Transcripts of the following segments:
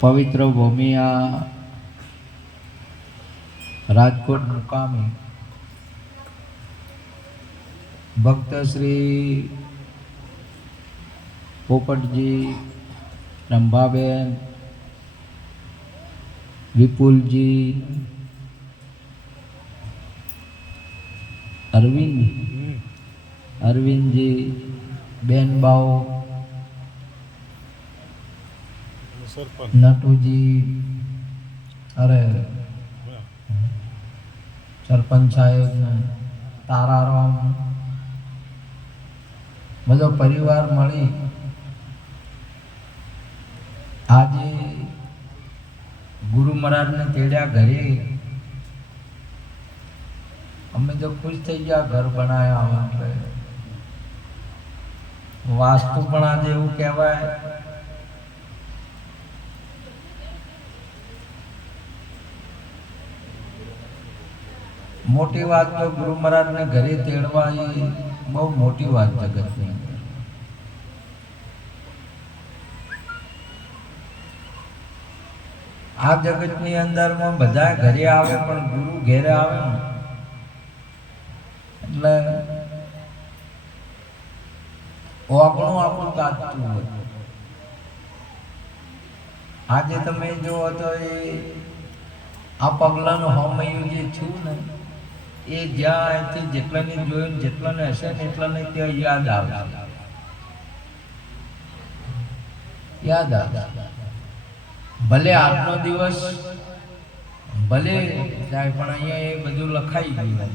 પવિત્ર ભૂમિ આ રાજકોટ મુકામે ભક્ત શ્રી પોપટજી, રંભાબેન, વિપુલજી, અરવિંદજી, બેનબાઓ, નટુજી, અરે સરપંચ સાહેબ, તારારામ, બધો પરિવાર મળી આજે ગુરુ મહારાજને તેડ્યા ઘરે. અમે તો ખુશ થઈ ગયા, ઘર બનાવ્યા એટલે વાસ્તુ પણ આજે એવું કહેવાય. મોટી વાત તો ગુરુ મહારાજને ઘરે તેડવા એ બહુ મોટી વાત જગતની. આ જગતની અંદરમાં બધા ઘરે આવે પણ ગુરુ ઘેરે આવે ને એટલે આપણું ગાજતું હોય. આજે તમે જુઓ તો એ આ પગલાનું હોમયું જે છું ને એ જ્યાં અહીંથી જેટલાને જોયું જેટલાને હશે ને એટલાને ત્યાં યાદ આવે. ભલે આજનો દિવસ ભલે જાય પણ અહીંયા એ બધું લખાઈ ગયું.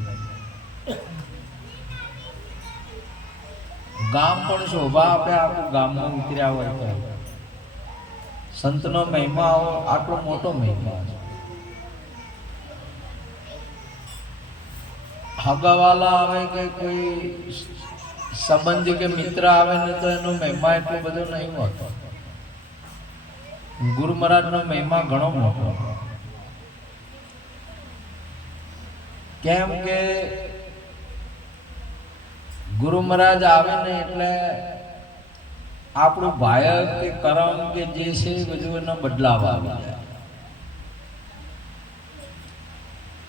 ગામ પણ શોભા આપે આપણું ગામમાં ઉતર્યા હોય તો. સંતનો મહિમા આટલો મોટો મહિમા છે. હગાવાલા આવે કે કોઈ સંબંધી કે મિત્ર આવે ને તો એનો મહિમા એટલો બધો નહીં હોતો. ગુરુ મહારાજનો મહિમા ઘણો મોટો. કેમ કે ગુરુ મહારાજ આવે ને એટલે આપણું ભાય કે કરમ કે જે છે બધું એનો બદલાવ આવી જાય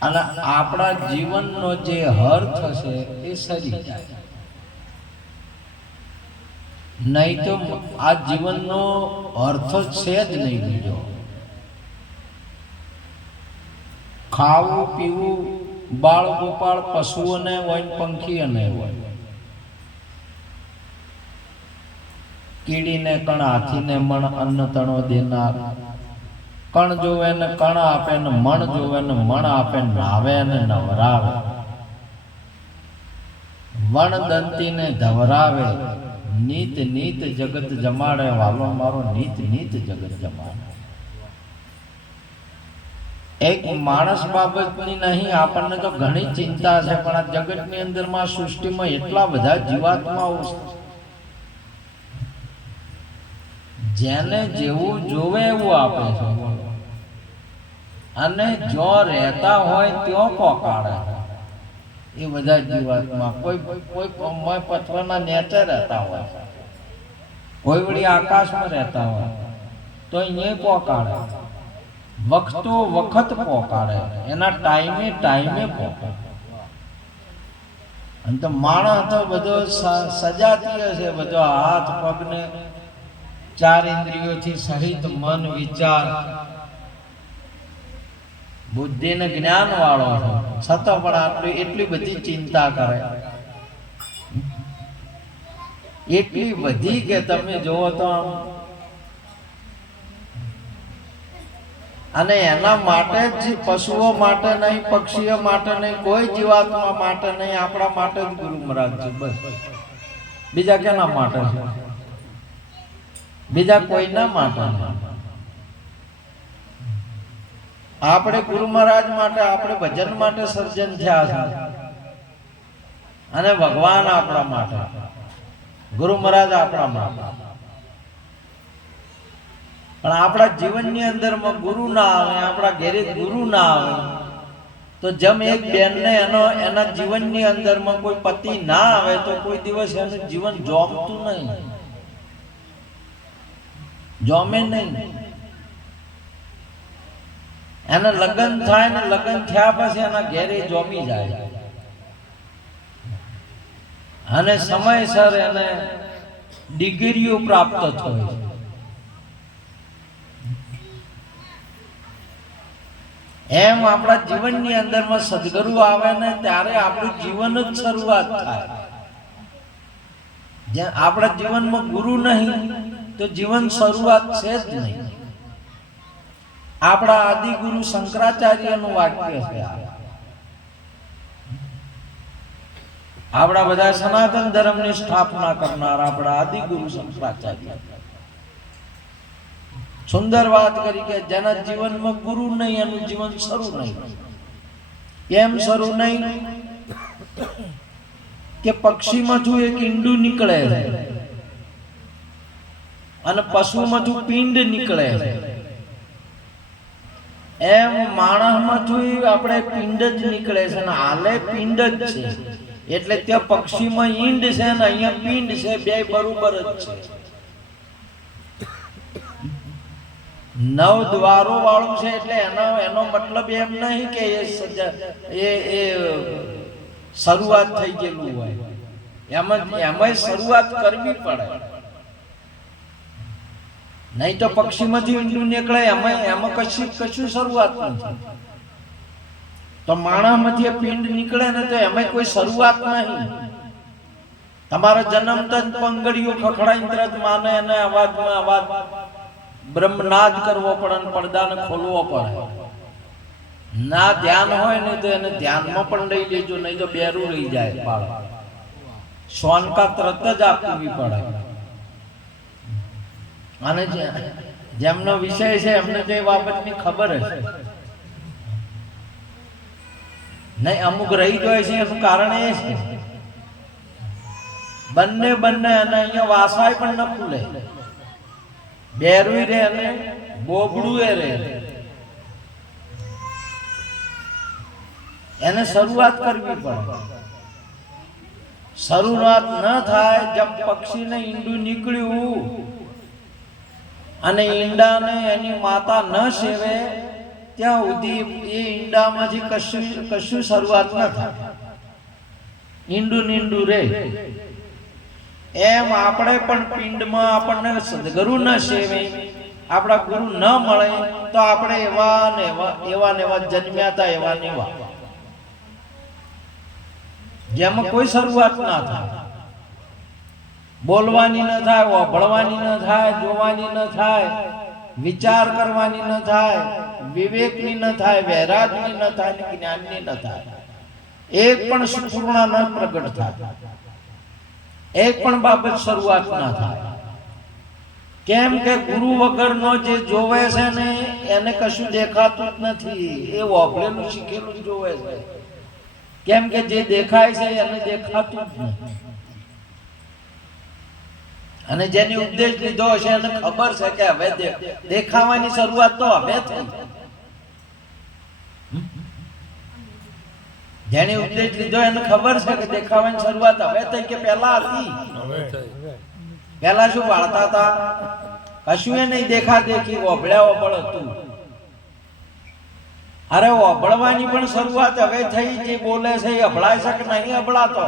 અને આપણા જીવનનો જે અર્થ છે એ સરી જાય. નહીં તો આ જીવનનો અર્થ છે જ નહીં બીજો. ખાવું પીવું, બાળ ગોપાળ, પશુઓને હોય, પંખીઓને હોય. કીડીને કણ, હાથીને મણ, અન્ન તણો દેનાર. કણ જોવે ને કણ આપે ને મણ જોવે ને મણ આપે, નાવે ને નવરાવે. વણ દંતીને ધવરાવે, નીત નીત જગત જમાડે. વાલો મારો નીત નીત જગત જમાડે. એક માણસ બાબતની નહીં, આપણને તો ઘણી ચિંતા છે પણ આ જગતની અંદરમાં સૃષ્ટિમાં એટલા બધા જીવાત્માઓ જેને જેવું જોવે એવું આપે છે અને જો રહેતા હોય ત્યાં પોકાડે. એ બધા જીવાત્મા કોઈ પથ્થરના નેચે રહેતા હોય, કોઈ વળી આકાશમાં રહેતા હોય તો અહીંયા પોકાડે. વખતો વખત પોકાડે, એના ટાઈમે ટાઈમે પોકાડે. અને તો માણસ તો બધો સજાતીય છે, બધો હાથ પગને ચાર ઇન્દ્રિયોથી સહિત મન વિચાર બુદ્ધિ ને જ્ઞાન વાળો છે, છતાં પણ એટલી બધી ચિંતા કરે. એટલી બધી કે તમે જોવો તો અને એના માટે જ પશુઓ માટે નહીં, પક્ષીઓ માટે નહીં, કોઈ જીવાત્મા માટે નહીં, આપણા માટે જ ગુરુ મહારાજ છે. બસ બીજા કેના માટે છે? બીજા કોઈના માટે નહીં. આપણે ગુરુ મહારાજ માટે, આપણે ભજન માટે સર્જન થયા છે અને ભગવાન આપણા માટે, ગુરુ મહારાજ આપણા માટે. પણ આપણા જીવનની અંદરમાં ગુરુ ના આવે, આપણા ઘેરે ગુરુ ના આવે તો જેમ એક બેનને એના જીવનની અંદરમાં કોઈ પતિ ના આવે તો કોઈ દિવસ એનું જીવન જોમતું નહીં, જોમે નહીં. એને લગ્ન થાય ને લગ્ન થયા પછી એના ઘેરે જોમી જાય અને સમયસર એને ડિગ્રીઓ પ્રાપ્ત થાય. એમ આપણા જીવનની અંદરમાં સદગુરુ આવે ને ત્યારે આપણું જીવન જ શરૂઆત થાય. જ્યાં આપણા જીવનમાં ગુરુ નહીં તો જીવન શરૂઆત છે જ નહીં. આપણા આદિ ગુરુ શંકરાચાર્યનું વાક્ય છે. આપણા બધા સનાતન ધર્મની સ્થાપના કરનાર આપણા આદિ ગુરુ શંકરાચાર્ય સુંદર વાત કરી કે જેના જીવનમાં ગુરુ નહીં એનું જીવન શરૂ નહીં. કેમ શરૂ નહીં? કે પક્ષીમાંથી એક ઈંડું નીકળે અને પશુમાંથી પિંડ નીકળે, એમ માણસમાંથી આપણે પિંડ જ નીકળે છે અને હાલે પિંડ જ છે. એટલે ત્યાં પક્ષીમાં ઈંડ છે ને અહીંયા પિંડ છે, બે બરોબર જ છે. 9 દ્વારો વાળું છે એટલે એનો મતલબ એમ નહીં કે એ શરૂઆત થઈ ગયેલું હોય. એમાં શરૂઆત કરવી પડે, નહીં તો પક્ષીમાંથી ઈંડું નીકળે એમાં કશું શરૂઆત નથી. તો માણસમાંથી પિંડ નીકળે ને તો એમાં કોઈ શરૂઆત નહીં. તમારો જન્મ તજ પંગડીઓ ખખડાઈને તરત માને અને અવાજમાં અવાજ બ્રહ્મનાદ કરવો પડે અને પડદાને ખોલવો પડે. ના ધ્યાન હોય ને તો એને ધ્યાનમાં પણ લઈ લેજો, નહીં તો બેરું રહી જાય બાળક. શ્વાનકા તરત જ આપવી પડે. અને જેમનો વિષય છે એમને તો એ બાબતની ખબર હશે. નહીં અમુક રહી જાય છે એનું કારણ એ છે બંને અને અહીંયા વાસાય પણ ન ખુલે, બેરું રે અને બોબડું એ રે. એને શરૂઆત કરવી પડે. શરૂઆત ન થાય જેમ પક્ષીને ઈંડું નીકળ્યું અને ઈંડાને એની માતા ન સેવે ત્યાં સુધી એ ઈંડામાંથી કશું શરૂઆત ન થાય, ઈંડું રે. એમ આપણે પણ પિંડમાં આપણને સદગુરુ ન સેવે, આપણા ગુરુ ન મળે તો આપણે એવા ને એવા જન્મ્યા હતા એવા ને એવા, જેમાં કોઈ શરૂઆત ના થાય. બોલવાની ન થાય, વાભળવાની ન થાય, જોવાની ન થાય, વિચાર કરવાની ન થાય, વિવેકની ન થાય, વૈરાગની ન થાય, જ્ઞાનની ન થાય. એક પણ પૂર્ણ ન પ્રગટ થાય, એક પણ બાબત શરૂઆત ના થાય. કેમ કે ગુરુ વગરનો જે જોવે છે ને એને કશું દેખાતું જ નથી. એ વાપરેલું શીખેલું જોવે છે. કેમ કે જે દેખાય છે એને દેખાતું જ નથી. અને જેની ઉપદેશ લીધો હશે એને ખબર છે કે હવે દેખાવાની શરૂઆત તો હવે થઈ. જેની ઉપદેશ લીધો એને ખબર છે કે દેખાવાની શરૂઆત હવે થઈ કે પહેલા હતી. પહેલા શું વાળતા હતા? કશું એ નહીં, દેખા દેખી ઓભળ્યા ઓભળ હતું. અરે ઓભળવાની પણ શરૂઆત હવે થઈ. જે બોલે છે એ અભળાય છે કે નહીં અભળાતો?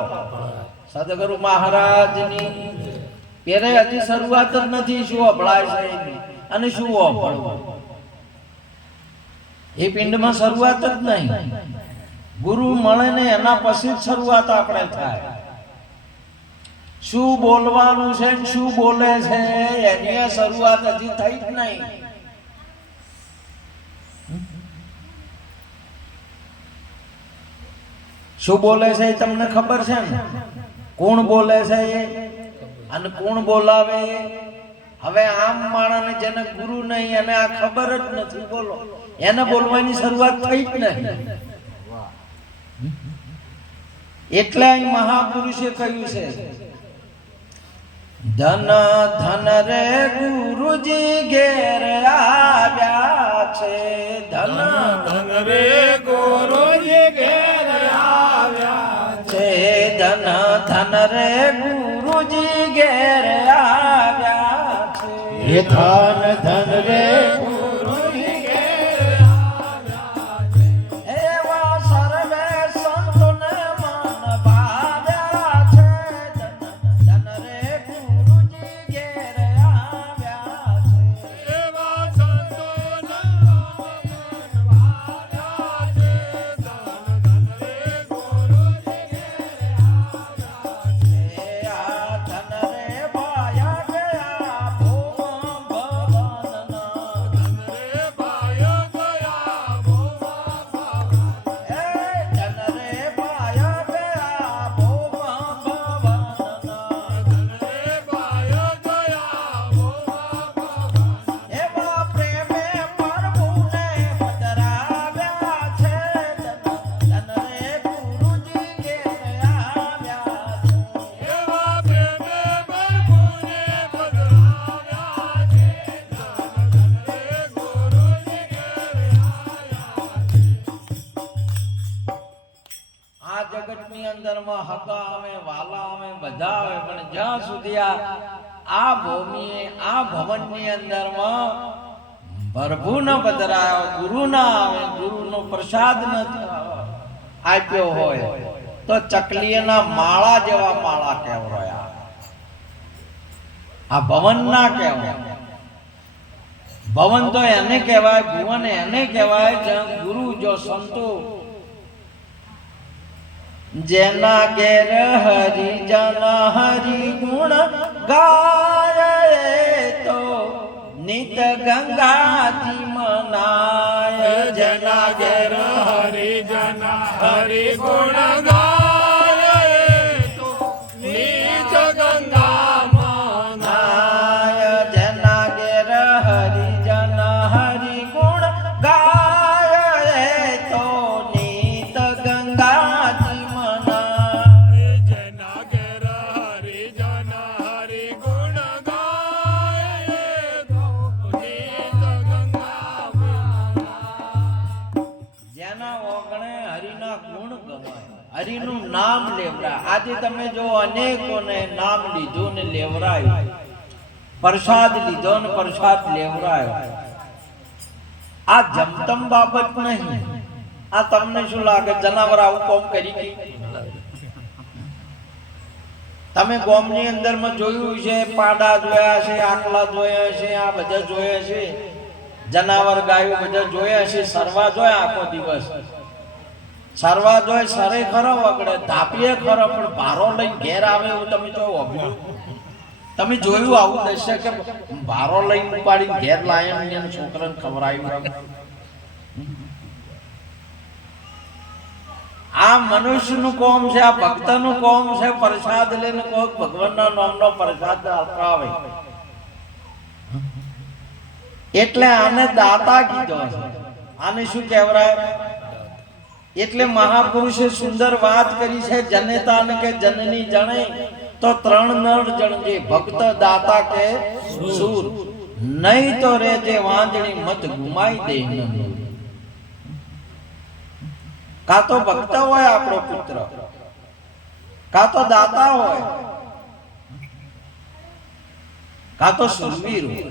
સદગુરુ મહારાજની પેરે હજી શરૂઆત જ નથી. શું અભળાય છે અને શું ઓભળવું એ પિંડમાં શરૂઆત જ નહીં. ગુરુ મળે ને એના પછી જ શરૂઆત આપણે થાય. શું બોલવાનું છે, શું બોલે છે એની શરૂઆત હજી થઈ જ નહીં. શું બોલે છે એ તમને ખબર છે ને? કોણ બોલે છે અને કોણ બોલાવે? હવે આમ માણસને જેને ગુરુ નહીં એને આ ખબર જ નથી, બોલો એને બોલવાની શરૂઆત થઈ જ નહીં. એટલે મહાપુરુષે કહ્યું છે, ધન ધન રે ગુરુજી ઘેર આવ્યા છે. ધન ધન રે ગુરુજી ઘેર આવ્યા છે. ધન ધન રે ગુરુજી ઘેર આવ્યા છે. ધન ધન રે ગુરુજી ઘેર આવ્યા અંદરમાં હકા આવે, વાલા આવે, બધા આવે, પણ જ્યાં સુધી આ ભૂમિએ આ ભવનની અંદરમાં પ્રભુ ન પધરાયો, ગુરુ ના આવે, ગુરુનો પ્રસાદ ન આપ્યો હોય તો ચકલીના માળા જેવા માળા કહેવાયા. આ ભવન ના કહેવાય. ભવન તો એને કહેવાય, ભુવન એને કહેવાય જ્યાં ગુરુ જો સંતો જેના ઘેર હરિજના હરિ ગુણ ગાય તો નિત ગંગાજી મનાય. જેના ઘેર હરિજના હરિ ગુણ ગાય તો નિત ગંગા મનાય. જેના ઘેર હરિજના હરિ ગુણ ગાય તો નિત ગંગાજી મનાય. જેના ઘેર હરિજના હરિ ગુણ ગાય તો નિત ગંગા મનાય. જેના ઓગણે હરિના ગુણ ગવાય, હરિનું નામ લેવરાય. આજે તમે જો અનેકોને નામ લીધું ને લેવરાયું, પ્રસાદ લીધો ને પ્રસાદ લેવરાયો. આ જમતમ બાબત નહીં. આ તમને શું લાગે જનાવર આવું કોમ કરી ગઈ? તમે ગોમની અંદરમાં જોયું છે, પાડા જોયા છે, આકલા જોયા છે, આ બધા જોયા છે, જનાવર ગાયો બધા જોયા છે. સરવા જોયા આખો દિવસ, સરવા જોય, સરે ખરો વગડે, ધાપીએ ખરો, પણ ભારો લઈને ઘેર આવે એવું તમે જોયું? તમે જોયું આવું દર્શક કે ભારો લઈને ઉપાડીને ઘેર લાયા ને છોકરાને ખવડાવ્યું? આ મનુષ્યનું કોમ છે, આ ભક્તનું કોમ છે. પ્રસાદ લઈને કોઈ ભગવાનના નામનો પ્રસાદ અપાવે એટલે આને દાતા કીધો. આને શું કહેવાય? એટલે મહાપુરુષે સુંદર વાત કરી છે, જનેતાને કે જનની જણે તો ત્રણ નર જણજે, ભક્ત દાતા કે સૂર, નહીં તો રે જે વાંજણી મત ગુમાઈ દે. કા તો ભક્ત હોય આપણો પુત્ર, કા તો દાતા હોય, કા તો સુરવીર હોય.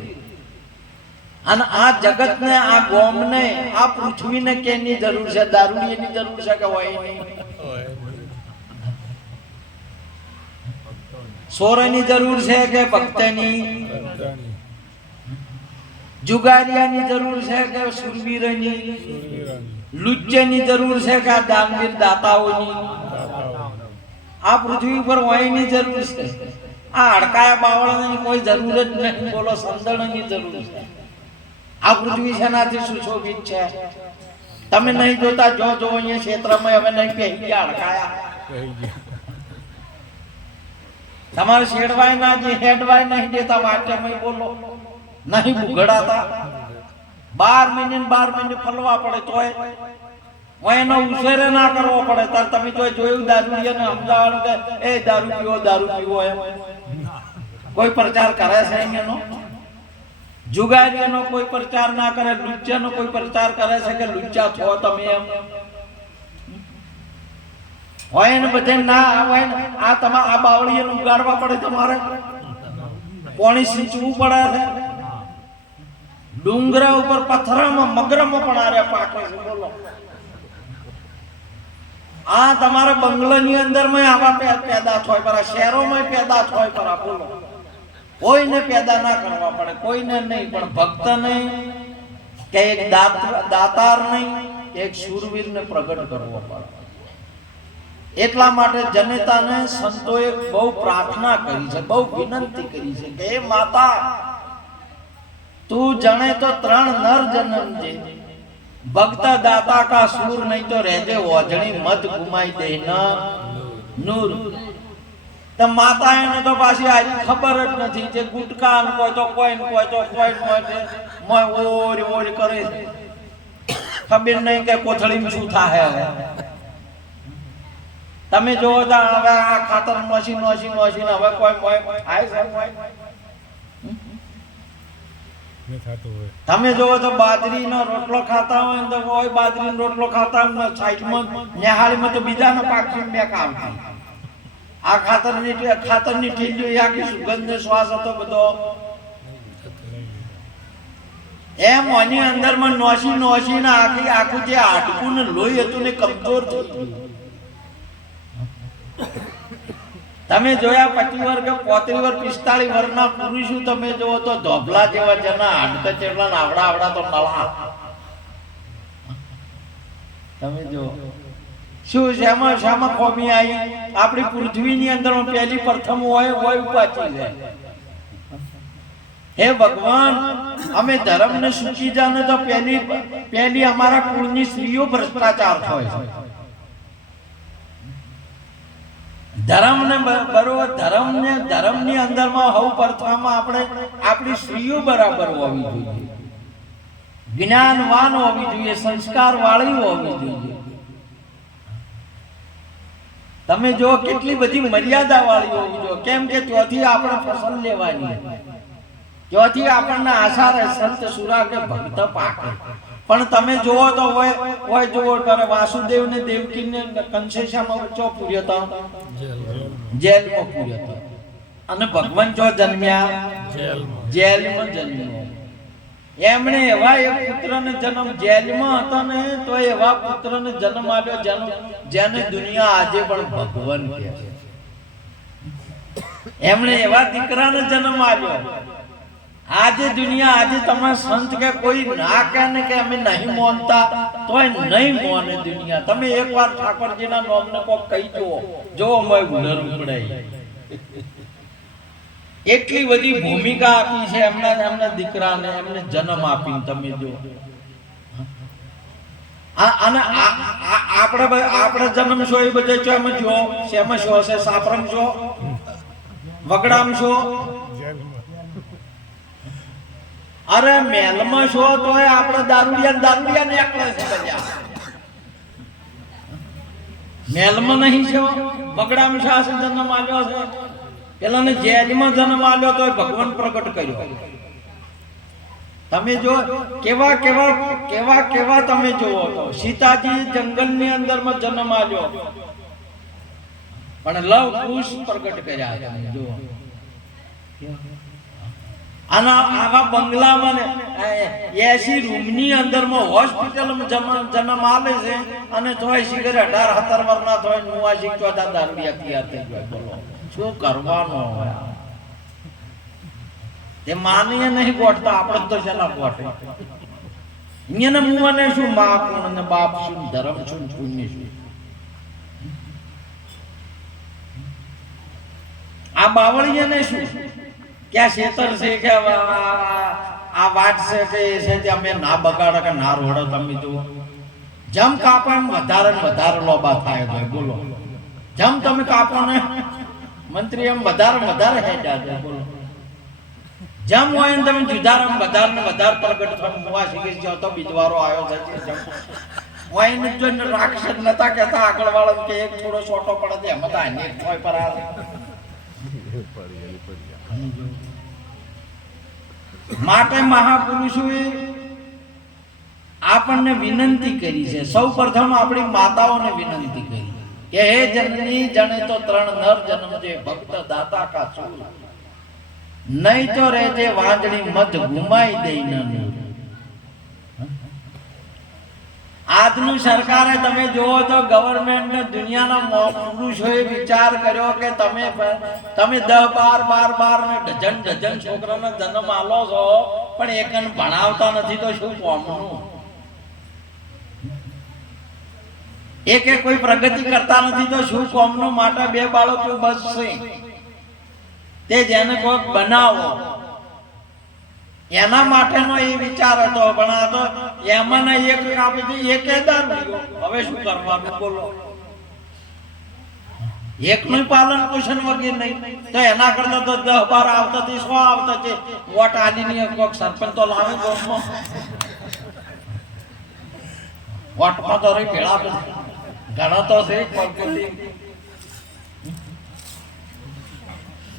અને આ જગતને, આ ગોમને, આ પૃથ્વીને કેની જરૂર છે? દારૂડિયાની જરૂર છે કે હોય નહીં? સોરની જરૂર છે કે ભક્તની? જુગારિયાની જરૂર છે કે સુરવીરની? લુચ્ચેની જરૂર છે કે આ દાનવીર દાતાઓની? આ પૃથ્વી પર હોયની જરૂર છે. આ હડકાયા બાવળાની કોઈ જરૂર જ નહીં. બોલો, સંદણની જરૂર છે. આ પૃથ્વી શેનાથી સુશોભિત છે? તમે નહીં જોતા? જો અહીંયા ક્ષેત્રમાં હવે નહીં પહેરી ગયા હડકાયા. તમારે શેડવાય ના જે હેડવાય નહીં દેતા વાટ્યામાં, બોલો નહીં બુઘડાતા. 12 મહિને ફલવા પડે તોય એનો ઉછેરે ના કરવો પડે. તાર તમે જોયું દારૂડિયાને સમજાવવાનું કે એ દારૂ પીવો એમ કોઈ પ્રચાર કરે છે અહીંયાનો? જુગારીનો કોઈ પ્રચાર ના કરે, લુચ્ચાનો કોઈ પ્રચાર કરે છે કે લુચ્ચા છો તમે એમ હોય ને? બધે ના હોય ને. આ તમારે આ બાવળીને ઉગાડવા પડે, તમારે પાણી સિંચવું પડે છે. ડુંગરા ઉપર પથ્થરમાં મગરમાં પણ આરે પાકે છે. બોલો, આ તમારા બંગલાની અંદરમાં આવા પેદા થાય પર, શહેરોમાં પેદા થાય પર. બોલો, કોઈને પેદા ના કરવા પડે, કોઈને નહીં, પણ ભક્ત નહીં કે એક દાતાર નહીં કે એક શૂરવીરને પ્રગટ કરવો પડે. એટલા માટે જનેતાને સંતોએ બહુ પ્રાર્થના કરી છે, બહુ વિનંતી કરી છે કે હે માતા, તું જણે તો 3 નર જન્મ છે, ભક્ત દાતા કા સૂર, નહીં તો રહેજે ઓજણી મત ગુમાઈ દે નૂર. તો માતા એને તો પાછી આજી ખબર જ નથી. જે ગુટકા કોઈ તો કોઈ મોય ઓર કરે, ખબર નહીં કે કોથળીમાં શું થાય. તમે જોવો તો હવે આ ખાતર નોશી હવે કોઈ થાય છે? ને થતું હોય. તમે જોવો તો બાજરીનો રોટલો ખાતા હોય ને તો કોઈ બાજરીનો રોટલો ખાતા હોય સાઈડમાં નેહાળીમાં તો બીજાનો પાક છે બે આવતી આ ખાતરની ઠીલીઓ એ આખી સુગંધ શ્વાસ હતો બધો એમ આની અંદરમાં નોસી ને આખું જે હાડકું ને લોહી હતું ને કમજોર થઈ ગયું. તમે જોયા 25 વર્ષ કે 35 વર્ષ 45 વર્ષના પુરુષો તમે જોવો તો ધોબલા જેવા જેના હાડકા ચેટલા આવડા તો નળા તમે જો શું શામાં ખોમી આવી આપણી પૃથ્વીની અંદર પહેલી પ્રથમ હોય ઉપાચી જાય. હે ભગવાન અમે ધર્મને સૂચી જાને તો પહેલી અમારા કુળની સ્ત્રીઓ ભ્રષ્ટાચાર હોય છે. ધર્મને બરોબર ધર્મની અંદરમાં હવ પ્રથામાં આપણે આપણી સ્ત્રીઓ બરાબર હોવી જોઈએ, જ્ઞાનવાન હોવી જોઈએ, સંસ્કાર વાળી હોવી જોઈએ. તમે જો કેટલી બધી મર્યાદા વાળી હોવી જોઈએ. કેમ કે ત્યાંથી આપણે ફસલ લેવાની, ત્યાંથી આપણને આશા રહે સંત સુરા કે ભક્ત પાકે. પણ તમે જોવો તો હોય જોવો કરે વાસુદેવ ને દેવકી ને કંસેશામાં ચો પૂર્યો હતો, જેલમાં પૂર્યો હતો. અને ભગવાન ચો જન્મ્યા જેલમાં જન્મ્યા. એમણે એવા એક પુત્રને જન્મ જેલમાં હતો ને તો એવા પુત્રને જન્મ આપ્યો જેને દુનિયા આજે પણ ભગવાન કહે છે. એમણે એવા દીકરાને જન્મ આપ્યો. આજે દુનિયા આજે તમારા સંત કે કોઈ ના કહે ને કે અમે નહીં માનતા તોય નહીં માને દુનિયા. તમે એકવાર ઠાકોરજીના નામને કોક કહી જો મેં ઉલર ઉપડાઈ. એટલી બધી ભૂમિકા આપી છે એમના દીકરાને એમને જન્મ આપીને. તમે જો અને આપણે જન્મ છો એ બધે છો એમ જો શેમાં છો હશે સાપરમ છો વગડામ છો અરે મેલમાં છો તો આપણે દારૂડિયા ને એકલા છે બધા. મેલમાં નહીં છો બગડામાં શાસ જન્મ આવ્યો છે. પેલાને જેલમાં જન્મ આવ્યો તો ભગવાન પ્રગટ કર્યો. તમે જો કેવા તમે જોવો તો સીતાજી જંગલની અંદરમાં જન્મ આવ્યો પણ લવ કુશ પ્રગટ કર્યા. તમે જુઓ આવા બંગલામાં 80 રૂમની અંદરમાં હોસ્પિટલમાં જન્મ આવે છે અને તોય શિખર 18-17 વર્ષના તોય 79 દારૂડિયા તૈયાર થઈ ગયા. બોલો શું કરવાનું હોય? તે માનીએ નહીં ગોઠતા આપણે તો છેલ્લા ગોઠે. એને મુવાને શું મા કોણ ને બાપ શું ધર્મ શું પુણ્ય શું? આ બાવળીયાને શું ક્યાં ખેતર છે કે આ વાટ છે કે એ છે અમે ના બગાડો કે ના રોડો. તમે જુઓ જમ કાપો એમ વધારે લોબા થાય છે. બોલો જમ તમે કાપો ને મંત્રી એમ વધારે હેડા છે. બોલો જમ હોય ને તમે જુદારમ વધારે પ્રગટ થવા મુવા શીખી જાવ તો બીજવારો આવ્યો છે. હોય ને જો રાક્ષસ નતા કહેતા આગળ વાળા કે એક થોડો છોટો પડે એમાં તો અનેક હોય પર આવે. માટે મહાપુરુષોએ આપણને વિનંતી કરી છે. સૌ પ્રથમ આપણી માતાઓને વિનંતી કરી કે હે જનની જણે તો 3 નર જન્મજે ભક્ત દાતા કા ચૂલ નહીં તો રહેજે વાંજણી મધ ઘુમાઈ દઈ ન. આજનું સરકારે તમે જોવો તો ગવર્નમેન્ટ ને દુનિયાના પુરુષોએ વિચાર કર્યો કે તમે 10-12 ને ડઝન છોકરાને જન્મ આલો છો પણ એકને ભણાવતા નથી તો શું કોમનું? એક કોઈ પ્રગતિ કરતા નથી તો શું કોમનું? માટે 2 બાળકો બસ છે તે જેને કોઈક બનાવો એના માટેનો એ વિચાર હતો. પણ આ તો એમાં એક આપી દી એક દારૂ. હવે શું કરવાનું? બોલો એકનું પાલન પોષણ વગેરે નહીં તો એના કરતા તો 10-12 આવતા 100 આવતા છે. વોટ આલીની કોઈક સરપંચ તો લાવે ગામમાં. વોટમાં તો રહી ભેળા ઘણા તો છે.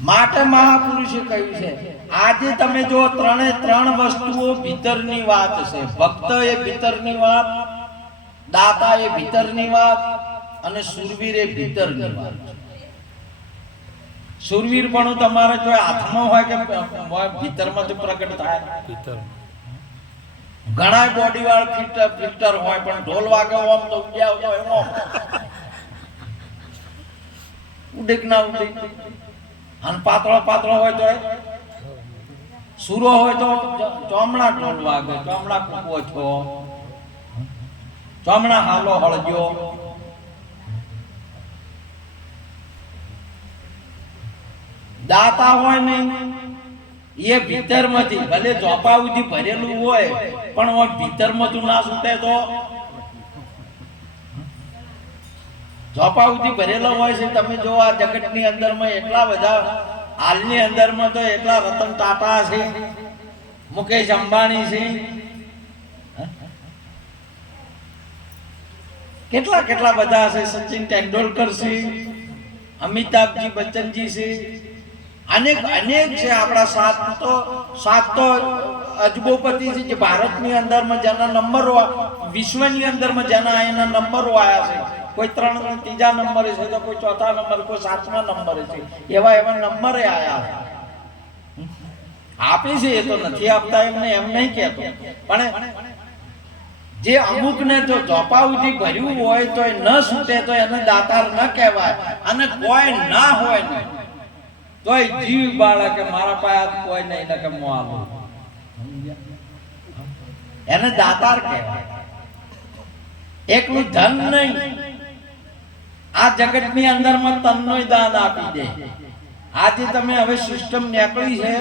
માટે મહાપુરુષે કહ્યું છે આજે તમે જો ત્રણે ત્રણ વસ્તુઓ ભીતરની વાત છે. ભક્ત એ ભીતરની વાત, દાતા એ ભીતરની વાત અને શૂરવીર એ ભીતરની વાત. શૂરવીર પણ તમારે જો હાથમાં હોય કે ભીતરમાં જ પ્રગટ થાય. ઘણા બોડી વાળા ફિલ્ટર હોય પણ ઢોલ વાગે ઓમ તો ઉડ્યા હોય ઓમ ઉડીક ના ઉડીક. અને પાતળો પાતળો હોય તો સુરો હોય તો ચોમણા ઢોલ વાગે, ચોમણા કૂકવો છો, ચોમણા હાલો હળજો. દાતા હોય ને એ ભીતરમાંથી ભલે ચોપા સુધી ભરેલું હોય પણ ભીતરમાં તું ના છૂટે તો ચોપા સુધી ભરેલો હોય છે. તમે જો આ જગતની અંદરમાં એટલા બધા, હાલની અંદરમાં તો એટલા રતન ટાટા છે, મુકેશ અંબાણી છે, કેટલા કેટલા બધા છે, સચિન તેંડુલકર છે, અમિતાભજી બચ્ચનજી છે, અનેક અનેક છે. આપણા સાત તો અજબોપતિ છે જે ભારતની અંદરમાં જેના નંબરો, વિશ્વની અંદરમાં જેના એના નંબરો આવ્યા છે. કોઈ ત્રીજા નંબરે છે તો કોઈ ચોથા નંબર, કોઈ સાતમા નંબરે છે. એવા એવા નંબરે આયા આપે છે. એ તો નથી આપતા એમને એમ નહીં કહેતો, પણ જે અમુક ને જો ચોપાઉથી ભર્યું હોય તો એ ન છૂટે તો એને દાતાર ન કહેવાય. અને કોઈ ના હોય ને તોય જીવ બાળા કે મારા પાસે કોઈ નહીં ને કે મોઆલો, એને દાતાર કહેવાય. એકલું ધન નહીં, આ જગતની અંદરમાં તનનોય દાન આપી દે. આજે તમે હવે સિસ્ટમ નીકળી છે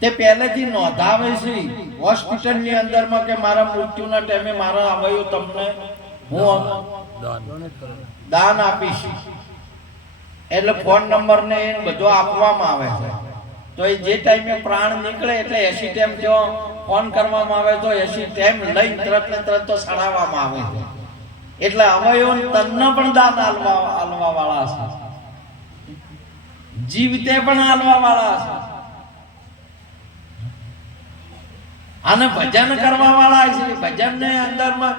તે પહેલેથી નોંધાવે છે હોસ્પિટલની અંદરમાં કે મારા મૃત્યુના ટાઈમે મારા અવયવ તમને હું દાન આપીશ. એટલે ફોન નંબર ને એ બધો આપવામાં આવે છે. તો એ જે ટાઈમે પ્રાણ નીકળે એટલે 80 ટાઈમ જો ફોન કરવામાં આવે તો 80 ટાઈમ લઈ તરત ને તરત તો સડાવવામાં આવે છે. એટલે અવયવ તનને પણ દાન આલવા વાળા છે, જીવતે પણ આલવા વાળા છે, અને ભજન કરવા વાળા છે. ભજન ને અંદરમાં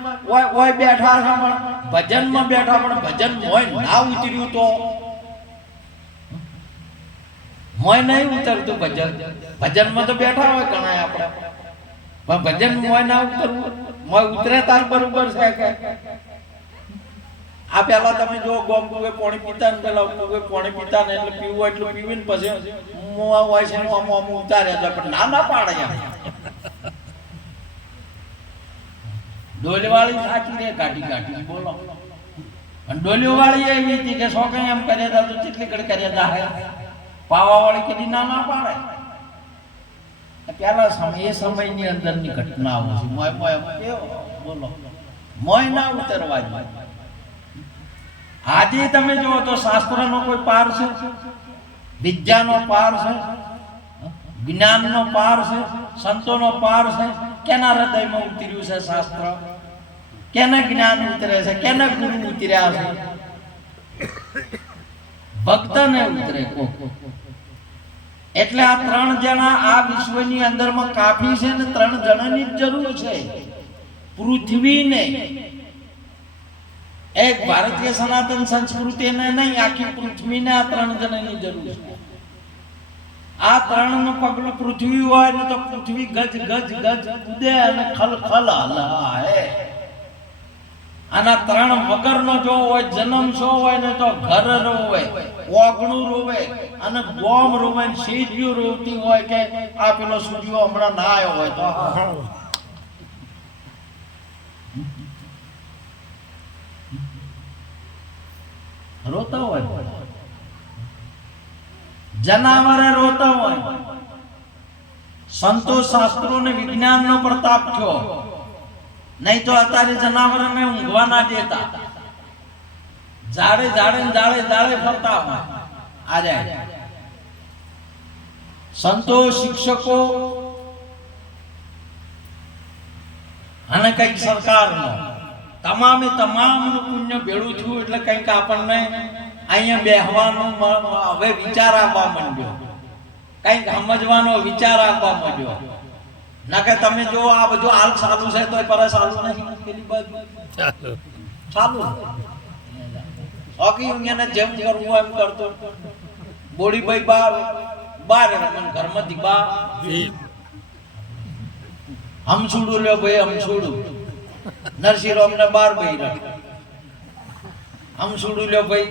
ઓય બેઠા છે પણ ભજનમાં બેઠા પણ ભજન મોય ના ઉતર્યું તો મોય નહીં ઉતરતું. ભજનમાં તો બેઠા હોય ઘણા આપણે, પણ ભજન મોય ના ઉતરવું, મોય ઉતરે તાર બરોબર છે કે. આ પેલા તમે જો ગોમકુએ પાણી પીતા ને પેલા કુએ પાણી પીતા ને એટલે પીવું એટલું પીવીને પછી મોવા હોય છે આમ ઉતાર્યા જાય પણ ના પાડે એમ. ડોલીવાળી સાચી રે ગાડી બોલો. અને ડોલીવાળી એવી હતી કે સો કઈ એમ કર્યા હતા તો કેટલી કડ કર્યા હતા. પાવાવાળી કદી ના પાડે. પેલા સમયની અંદરની ઘટનાઓ છે. બોલો મોય ના ઉતરવા જોઈએ. આજે તમે જો તો શાસ્ત્રનો કોઈ પાર છે, વિદ્યાનો પાર છે, જ્ઞાનનો પાર છે, સંતોનો પાર છે. કેના હૃદયમાં ઉતર્યું છે શાસ્ત્ર? કેના જ્ઞાન ઉતરે છે? કેના ગુરુ ઉતર્યા છે? ભક્તને ઉતરે કોક. એટલે આ ત્રણ જણા આ વિશ્વની અંદરમાં કાફી છે ને ત્રણ જણાની જ જરૂર છે. પૃથ્વીને, એક ભારતીય સનાતન સંસ્કૃતિને નહીં, આખી પૃથ્વીને આ ત્રણ જણાની જરૂર છે. આ ત્રણ નું પગલું પૃથ્વી હોય ને તો પૃથ્વી ગજ ગજ ગજ કૂદે અને ખલખલ હલાય. આના ત્રણ વગરનો જો હોય, જન્મ શો હોય ને તો ઘર રોવે, ઓગણું રોવે અને બોમ રોવે, સીડીઓ રોવતી હોય કે આ પેલો સૂર્યો હમણાં ના આવ્યો હોય તો રોતા હોય, જનાવરે રોતા હોય. સંતો શાસ્ત્રો ને વિજ્ઞાન નો પ્રતાપ થયો, નહીં તો અત્યારે જનાવરને ઊંઘવા ના દેતા, જાડે ફરતા હોય. આજે સંતો, શિક્ષકો અને કઈક સરકારનો તમામ નું પુણ્ય ભેળું થયું એટલે કઈક આપણને અહીંયા બેહવાનું હવે વિચાર આવવા માંડ્યો. કંઈક સમજવાનો વિચાર આપવા માંડ્યો. ના કે તમે જો આ બધું હાલ ચાલુ છે તો પરસ ચાલુ નહીં, પેલી બાજુ ચાલુ ઓકી એને જેમ કરવું એમ કરતો. બોડીભાઈ બાર ઘરમાંથી બા હમછુડું લ્યો ભાઈ, હમછુડું નરસિંહરામ ને 12 બૈરા હમછુડું લ્યો ભાઈ.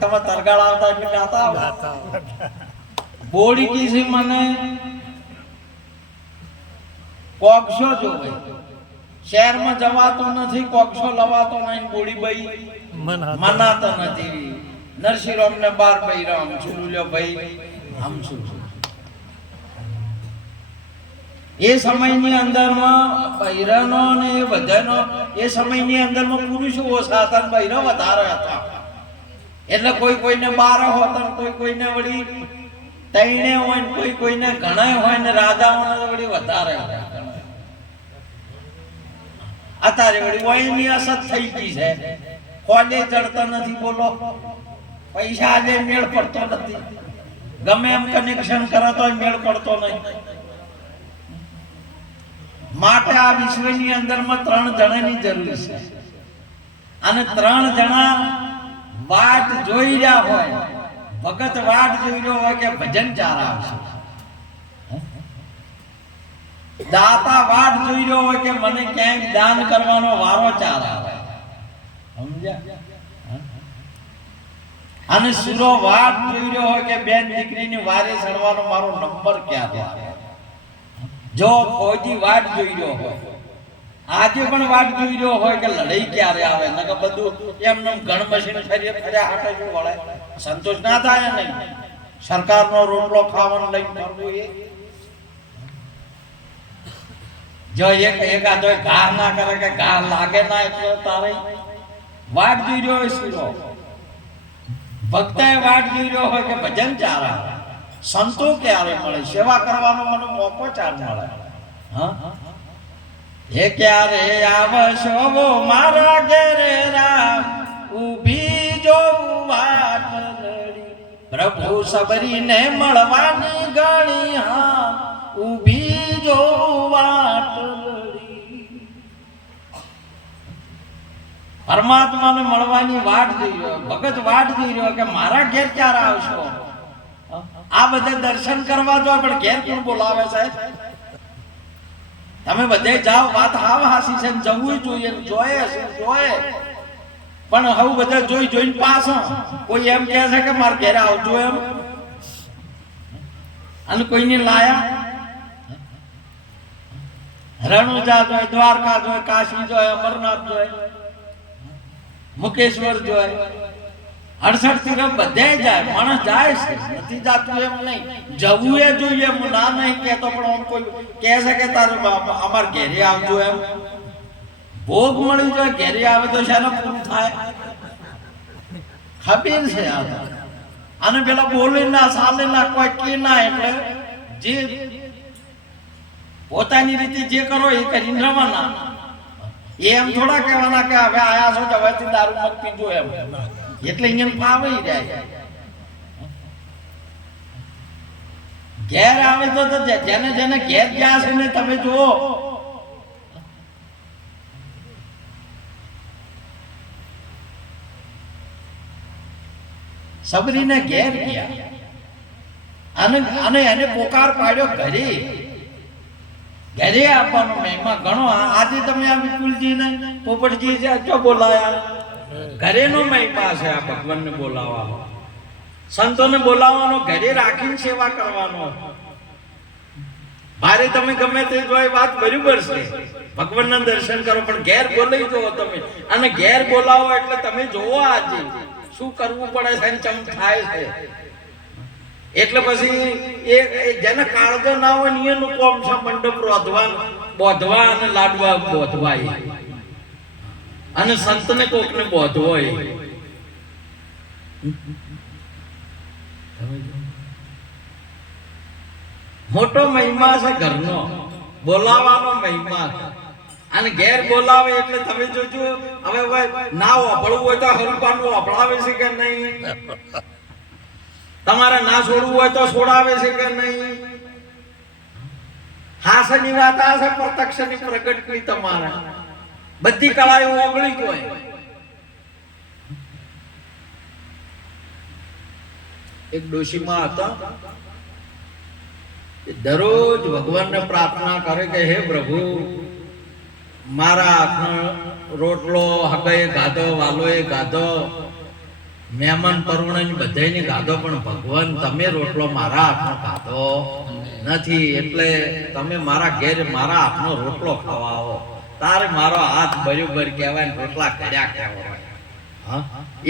તમે તરગાળ આવતા એટલે ગાતા બોડી કી છે મને કોક્ષો જો ભાઈ શહેરમાં જવાતો નથી, કોક્ષો લવાતો નહીં, બોડીભાઈ મનાતો નથી. નરસિંહરામ ને 12 બૈરા હમછુડું લ્યો ભાઈ, હમછુડું. એ સમયની અંદરમાં બૈરાનો ને એ બધાનો એ સમયની અંદરમાં પુરુષો ઓછા હતા, બૈરા વધારે હતા. એટલે કોઈ કોઈને 12 હોતા, કોઈ કોઈને વળી 3 હોય, કોઈ કોઈને ઘણા હોય ને રાજાઓને વળી વધારે હતા. અત્યારે વળી વયની અસર થઈ ગઈ છે, કોલે ચડતા નથી, બોલો પૈસા આજે મેળ પડતો નથી, ગમે એમ કનેક્શન કરે તો મેળ પડતો નહીં. માટે આ વિશ્વની અંદરમાં 3 જણાની જરૂર છે, અને 3 જણા વાટ જોઈ રહ્યા હોય. ભગત વાટ જોઈ રહ્યો હોય કે ભજન ચાર આવશે, દાતા વાટ જોઈ રહ્યો હોય કે મને ક્યાંક દાન કરવાનો વારો ચાર આવે, સમજ્યા? અને સુરો વાટ જોઈ રહ્યો હોય કે બેન દીકરીની વારે ચડવાનો મારો નંબર ક્યાં આવે. જો ફૌજી વાટ જોઈ રહ્યો હોય, આજે પણ વાટ જોઈ રહ્યો હોય કે લડાઈ ક્યારે આવે, નકર બધું એમનું ગણ મશીન ફર્યા હાટે જો વળે, સંતોષ ના થાય નહીં. સરકારનો રોટલો ખાવાનો લઈ ફરવું એ જો એક આ તો ઘા ના કરે કે ઘા લાગે ના, એટલે તારે વાટ જોઈ રહ્યો હોય. સુરો ભક્તાએ વાટ જોઈ રહ્યો હોય કે ભજન ચાર આવે, સંતો ક્યારે મળે, સેવા કરવાનો મને મોકો ચાર મળે. એ ક્યારે આવશો મારા ઘેરે રામ, ઊભી જોઉં વાટ લડી, પ્રભુ સબરીને મળવાની ગણી, હા ઊભી જોઉં વાટ લડી. પરમાત્માને મળવાની વાટ જોઈ રહ્યો, ભગત વાટ જોઈ રહ્યો કે મારા ઘેર ક્યારે આવશો. આ બધા દર્શન કરવા જો પણ ઘેર કોણ બોલાવે સાહેબ? તમે બધે જાઓ, વાત હાવ હાસી છે, જવું જોઈએ, જોઈએ પણ હવે બધા જોઈને પાછા કોઈ એમ કહે છે કે મારે ઘેરે આવજો એમ, અને કોઈને લાયા રણુજા જોય, દ્વારકા જોય, કાશી જોય, અમરનાથ જોય, મુકેશ્વર જોય, 68 તીરથ બધે જાય. માણસ જાય છે, નથી જાતું એમ નહીં, જવું એ જોઈએ. હું ના નહીં કહેતો, પણ કોઈ કહે છે કે તારે અમાર ઘેરે આવજો એમ, ભોગ મળી જાય ઘેરે આવે તો શાને પૂરું થાય ખબર છે. અને પેલા બોલે ના સાલે ના કોઈ કે ના, એટલે જે પોતાની રીતે જે કરો એ કરીને રવાના. એમ થોડા કહેવાના કે હવે આયા છો તો હવેથી દારૂ મત પીજો એમ, એટલે અહીંયા ફાવી જાય. ઘેર આવે તો જેને જેને ઘેર ગયા છે ને તમે જુઓ, સબરીને ઘેર ગયા અને એને પોકાર પાડ્યો ઘરે. ઘરે આપવાનો મહિમા ઘણો. આજે તમે આ વિપુલજી ને પોપટજી જો બોલાયા, ઘરેનો મહિમા છે આ ભગવાનને બોલાવવાનો, સંતોને બોલાવવાનો, ઘરે રાખીને સેવા કરવાનો. ભારે તમે ગમે તે જો વાત બરાબર છે, ભગવાનના દર્શન કરો, પણ ઘેર બોલાવી દો તમે, અને ઘેર બોલાવો એટલે તમે જોવો આજે શું કરવું પડે છે, ચમ થાય છે. એટલે પછી એ જેને કાળજો ના હોય ને એનું કોમ છે મંડપ બોધવા અને લાડવા બોધવા, અને સંતને કોકને બોધવો. મોટો મહિમા છે ઘરનો, બોલાવાનો મહિમા. અને ઘેર બોલાવે એટલે તમે જોજો, હવે ના વાપરવું હોય તો હરુપાનું વાપરાવે છે કે નહીં. તમારે ના છોડવું હોય તો છોડાવે છે કે નહીં? હાસની વાત આ છે, પ્રત્યક્ષની પ્રગટની તમારે બધી કળાઓ ઓગળી ગઈ. એક ડોશીમાં હતા, દરરોજ ભગવાનને પ્રાર્થના કરે કે હે પ્રભુ, મારા હાથનો રોટલો હગાએ ગાધો, વાલોએ ગાધો, મહેમાન પરુણે બધાને ગાધો, પણ ભગવાન તમે રોટલો મારા હાથનો ગાધો નથી, એટલે તમે મારા ઘેર મારા હાથનો રોટલો ખવાવો. તારે મારો હાથ બરોબર કહેવાય ને રોટલા કર્યા કહેવાય. હા,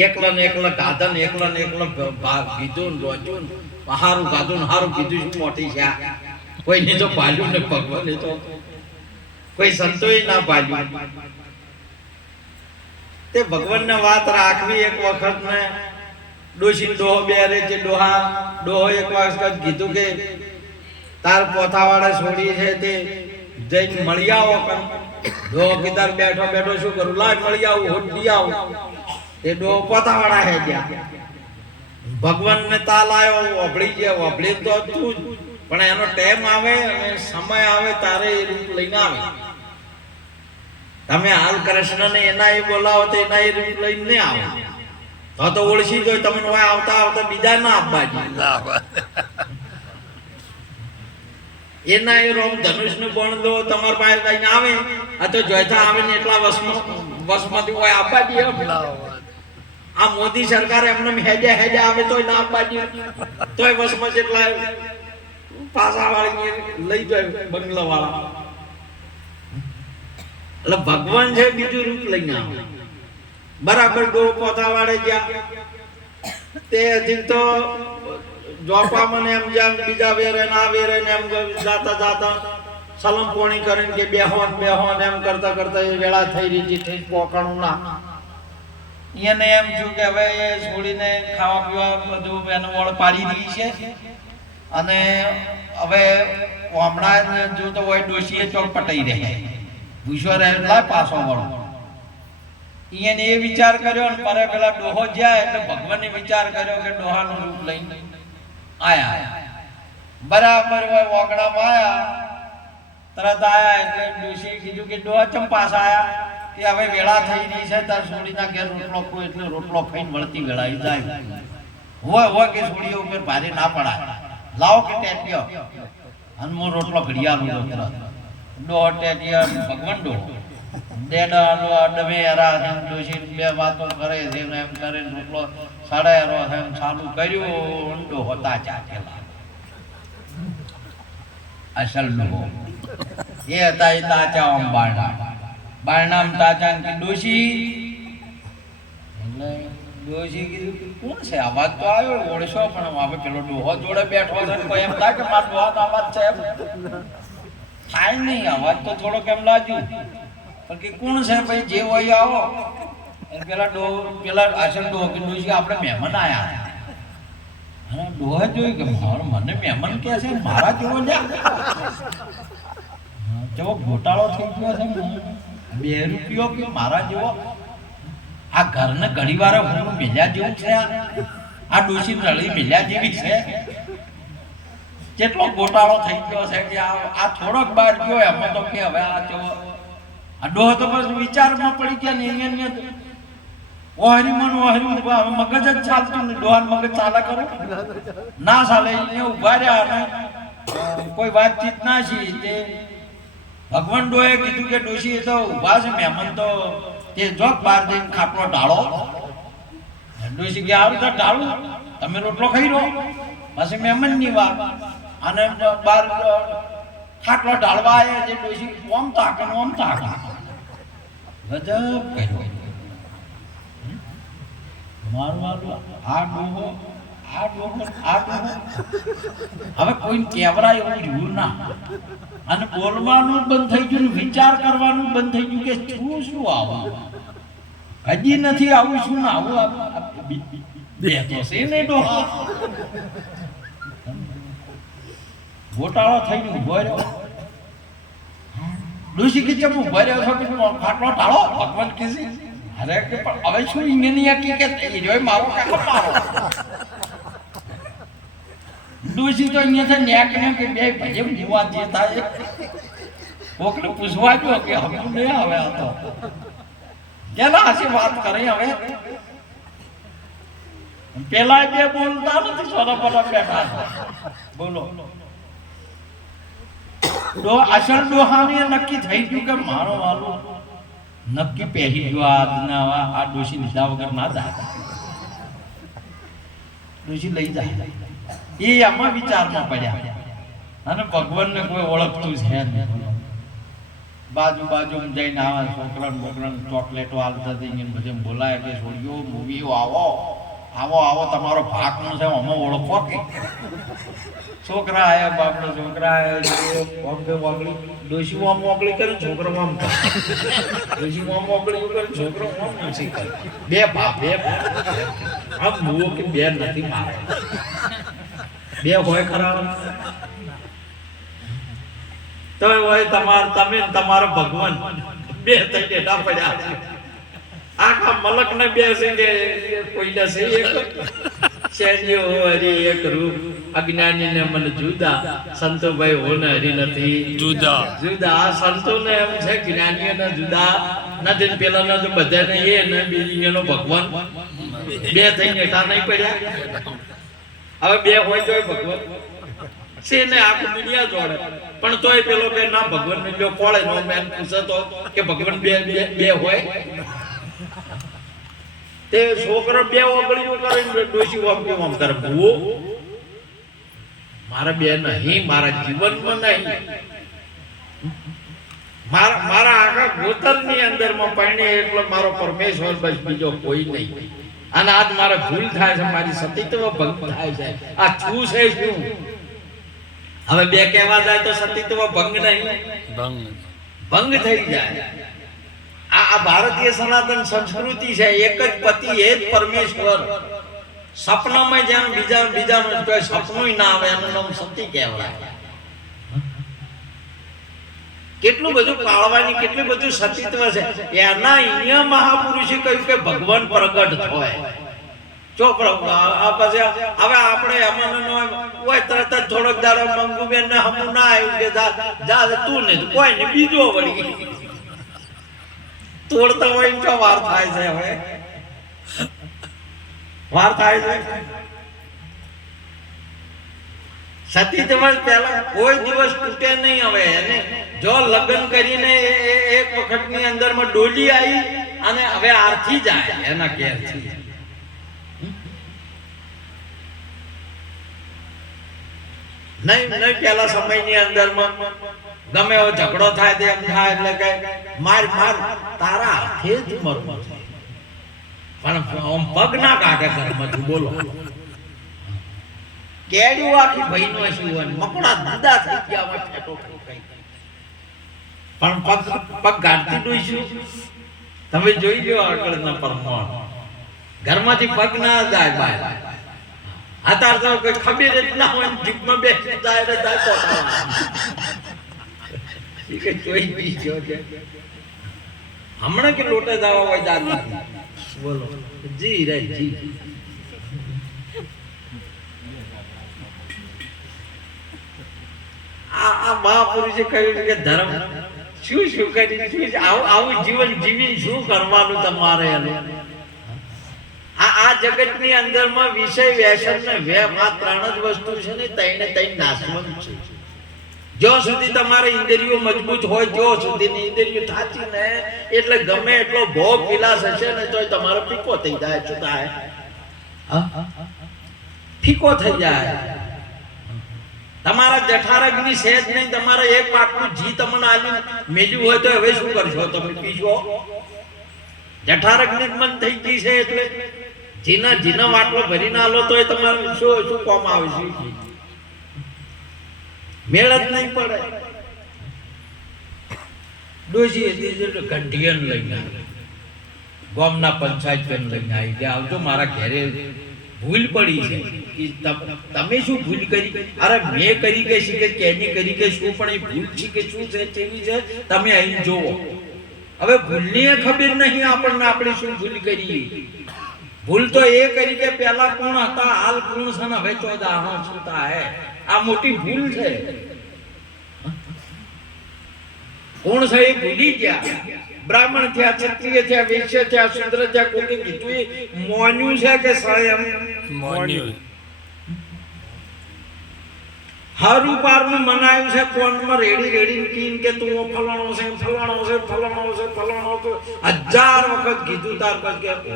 એકલો ને એકલો ગાધો ને એકલો ને એકલો કીધું ને રોજ્યું ને હારું ગાધું ને હારું કીધું. શું મોટી છે કોઈની તો પાલ્યું ને ભગવાન તો કોઈ સંતોય ના પાલ્યું. તે ભગવાનને વાત રાખવી. એક વખત ને ડોશી ડોહો બેરે છે. ડોહો એક વખત કીધું કે તાર પોથાવાળા છોડી છે તે જઈને મળી આવો. ડોહો કીધા બેઠો બેઠો શું કરું, લાગ મળી આવું, હોડી આવું. એ ડોહો પોથાવાળા હે ગયા. ભગવાનને તાલ આવ્યો, વભળી ગયા. વભળી તો તું જ, પણ એનો ટાઈમ આવે અને સમય આવે તારે એ રૂપ લઈને આવે. તમે હાલ કૃષ્ણને એના એ બોલાવો તો એના એ રૂપ લઈને નહીં આવે. તો ઓળખી જોઈ તમે આવતા આવતા બીજા ના આપવા એના એ રોમ ધનુષ નું બોણ દો તમારા પાસે લઈને આવે. આ તો જોઈતા આવે ને એટલા વસમાંથી કોઈ આપવા દે. આ મોદી સરકાર એમને હેજા આવે તોય ના આપવા દે, તોય વસમાં જેટલા પાસા વાળી લઈ જાય બંગલા વાળા. એટલે ભગવાન છે બીજું રૂપ લઈને આવે. બરાબર ડો પોતા વાળે ગયા તે હજી તો જોપા મને એમ જ્યાં બીજા વેરે ના વેરે ને એમ જાતા જાતા સલમ પોણી કરીને કે બેહો એમ કરતા કરતા એ વેળા થઈ રહી છે. પોકણું ના એને એમ થયું કે હવે એ છોડીને ખાવા પીવા બધું એનું વળ પાડી રહી છે. અને હવે હમણાં જો તો હોય ડોશીએ ચોક પટાઈ રહે ભૂસો રહેલા પાછો વળો. એને એ વિચાર કર્યો ને મારે પેલા ડોહો જાય એટલે ભગવાને વિચાર કર્યો કે ડોહાનું રૂપ લઈને આયા. બરાબર હોય ઓગણામાં આયા, તરત આયા એટલે ડોશીએ કીધું કે ડોહા ચમ પાછા આયા? કે હવે વેળા થઈ રહી છે, તાર છોડીના ઘેર રોટલો ખો એટલે રોટલો ખાઈને વળતી વેળાઈ જાય. હોય કે છોડીઓ ઉપર ભારે ના પડાય, લાવો કે ટેટિયો અને હું રોટલો ઘડિયાળું ડોહો ટેટિયો ભગવાન ડોહો ડમે હરા ડોશી બે વાતો કરે છે એમ કરે રોટલો સાડા હરો એમ ચાલુ કર્યું. ડોહો તાચા કેલા અસલ ડોહો એ હતા એ તાચા આમ બારણામ તાચા કે ડોશી. એટલે ડોશી કીધું કે કોણ છે? અવાજ તો આવ્યો ઓળશો, પણ હવે પેલો ડોહો જોડે બેઠો છે કોઈ એમ થાય કે મારો ડોહાનો અવાજ છે એમ થાય નહીં. અવાજ તો થોડો કેમ લાગ્યું પણ કે કોણ છે ભાઈ, જે હોય આવો. અને પેલા અસલ ડોહો કે ડોશી આપણે મહેમાન આયા. હા, ડોહે જોયું કે મને મહેમાન કે છે, મારા જેવો જેવો ઘોટાળો થઈ ગયો છે. 2 રૂપિયો કે મારા જેવો આ ઘરને ઘણી વાર હું મેલ્યા જેવું છે. આ ડોશી નળી મેલ્યા જેવી છે. કેટલો ઘોટાળો થઈ ગયો છે કે આ થોડોક બહાર ગયો એમાં તો કે હવે આ ડોહો તો બસ વિચારમાં પડી ગયા ને અહીંયા ઓહરી મગજ જ ચાલતું ને ડોહાન મગજ ચાલા કરો ના ચાલે. એને ઉભા રહ્યા અને કોઈ વાતચીત ના છે. તે ભગવાન ડોહે કીધું કે ડોશી એ તો ઉભા છે મહેમાન તો તે જોક બહાર જઈને ખાટલો ઢાળો. ડોશી કે આવું તો ઢાળું, તમે રોટલો ખાઈ રહો પછી મહેમાનની વાત. અને બહાર ખાટલો ઢાળવા આવ્યા જે ડોશી ઓમ તાકે ગજબ કર્યો. હવે કોઈ કેવરાય એવું રહ્યું ના. અને બોલવાનું બંધ થઈ ગયું, વિચાર કરવાનું બંધ થઈ ગયું કે શું આવું હજી નથી આવું શું ના આવું બે તો છે ને ડોહા. ગોટાળો થઈ ગયો. ઉભો રહ્યો ડોશી કે ચમ ઉભો રહ્યો છો કે ખાટલો ટાળો. ભગવાન કે છે અરે કે પણ હવે શું ઇંગની કે મારો કાકો મારો ડોશી તો અહીંયા નેક ને કે બે ભજે મુવા જે થાય કોકને પૂછવા જો કે હમું નહીં આવે આ તો કેલા હાસી વાત કરી હવે પેલા બે બોલતા નથી સોના બોલા બેઠા બોલો અસલ ડોહાની નક્કી થઈ ગયું કે મારો વાલો નક્કી પહેરી ગયો આ ડોશી લીધા વગર ના જાય ડોશી લઈ જાય એ આમાં વિચારમાં પડ્યા અને ભગવાનને કોઈ ઓળખતું છે નહીં બાજુ જઈને આવા છોકરાને બોકરાને ચોકલેટો હાલતા થઈ બધે બોલાય કે છોડીઓ મૂવીઓ આવો તમારો ભાગ નો છે અમે ઓળખો કે છોકરા આયા બાપનો છોકરા આયા ડોશી મોકલી કરે છોકરો આમ ડોશી મોકલી કરે છોકરો આમ નથી કરે બે આમ મુઓ કે બે નથી મારે બે હોય ખરા તો હોય તમે તમારો ભગવાન બે થઈ ડેટા પડ્યા છે આખા મલક ને બે છે કે કોઈના છે એક શેરીઓ હરી એક રૂપ અજ્ઞાની ને મન જુદા સંતો ભાઈ હોને હરી નથી જુદા સંતો ને એમ છે જ્ઞાનીઓ ને જુદા નથી પેલા ના જો બધા ને એ ને બીજી નો ભગવાન બે થઈને ડેટા નહીં પડ્યા હવે બે હોય તો ભગવાન છે ને આખું દુનિયા જોડે પણ તોય પેલો કે ના ભગવાન ને જો કોળે નો મેન પૂછે તો કે ભગવાન બે હોય તે છોકરો બે ઓગળીઓ કરીને ડોશી ઓમ કરે ભૂવો મારા બે નહીં મારા જીવનમાં નહીં મારા આખા ગોતરની અંદરમાં પાણી એટલે મારો પરમેશ્વર બસ બીજો કોઈ નહીં અને આજ મારે ભૂલ થાય છે મારી સતીત્વ ભંગ થાય છે આ શું છે શું હવે બે કહેવા જાય તો સતીત્વ ભંગ નહીં ભંગ થઈ જાય આ ભારતીય સનાતન સંસ્કૃતિ છે એક જ પતિ એ જ પરમેશ્વર સપનામાં જેમ બીજાનું કોઈ સપનું ના આવે એનું નામ સતી કહેવાય કેટલું બધું પાળવાની કેટલું બધું સતીત્વ છે એના અહીંયા મહાપુરુષે કહ્યું કે ભગવાન પ્રગટ થાય ચોપ હવે આપણે એમાં હોય તરત જ થોડોક દાડો મંગુબેન ને હમું ના આવ્યું કે જા તું ને કોઈ ને બીજો વળી તોડતા હોય એમ વાર થાય છે હવે વાર થાય છે સતી તમારે પહેલા કોઈ દિવસ તૂટે નહીં હવે એને જો લગ્ન કરીને એક વખતની અંદરમાં ડોલી આવી અને હવે આરથી જાય એના ઘેરથી નહીં પેલા સમયની અંદરમાં ગમે એવો ઝઘડો થાય તેમ થાય એટલે કે માર તારા હાથે જ મરવું છે પણ પગ ના કાઢે ઘરમાંથી બોલો કેડ્યું આખી ભાઈનો શિવન મકડા દાદા થઈ ગયા હોય ઠેઠો પણ પગ ગાડતી ડોઈશું તમે જોઈ લો આગળના પરમાણ ઘરમાંથી પગ ના જાય બહાર આતાર તો કોઈ ખબર જ ના હોય જીભમાં બેસી જાય ને જાય પોતાવા કે જોઈ બીજો કે હમણાં કે લોટે જવા હોય જાતી બોલો જી રે જી આ મહાપુરુષે કહ્યું કે ધર્મ શું કરી આવું જીવન જીવી શું કરવાનું તમારે આ જગતની અંદરમાં વિષય વ્યસન ને વેમ આ ત્રણ જ વસ્તુ છે ને તઈને તઈ નાશવંત છે જો સુધી તમારે ઇન્દ્રિયો મજબૂત હોય જો સુધી ઇન્દ્રિયો થાચી ને એટલે ગમે એટલો ભોગ વિલાસ હશે ને તોય તમારો ફીકો થઈ જાય શું થાય ફીકો થઈ જાય તમારા જઠારગની સેજ નહીં તમારે એક પાટલું જી તમને આલી મેલ્યું હોય તો હવે શું કરશો તમે પીશો જઠારગની મન થઈ ગઈ છે એટલે જીના વાટલો ભરીને આલો તોય તમારે શું કોમ આવશે મેળ જ નહીં પડે ડોશી ઘંટિયન લઈને ગામના પંચાયત પેન લઈને આવી કે આવજો મારા ઘરે ભૂલ પડી છે તમે શું ભૂલ કરી અરે મેં કરી કે છે કે કેની કરી કે શું પણ એ ભૂલ છે કે શું છે કેવી છે તમે અહીં જોવો હવે ભૂલની ખબર નહીં આપણને આપણે શું ભૂલ કરી ભૂલ તો એ કરી કે પહેલા કોણ હતા હાલ કોણ છે ને હવે ચોદા હા શું થાય આ મોટી ભૂલ છે. કોણ છે એ ભૂલી ગયા. બ્રાહ્મણ થયા, ક્ષત્રિય થયા, વૈશ્ય થયા, શૂદ્ર થયા, કોકે કીધું એ મોન્યું છે કે સ્વયં મોન્યું હારું પારનું મનાયું છે. કોણમાં રેડી કીન કે તું ફલાણો છે, ફલાણો છે, ફલાણો છે, ફલાણો છે, 1000 વખત કીધું તાર પછી કે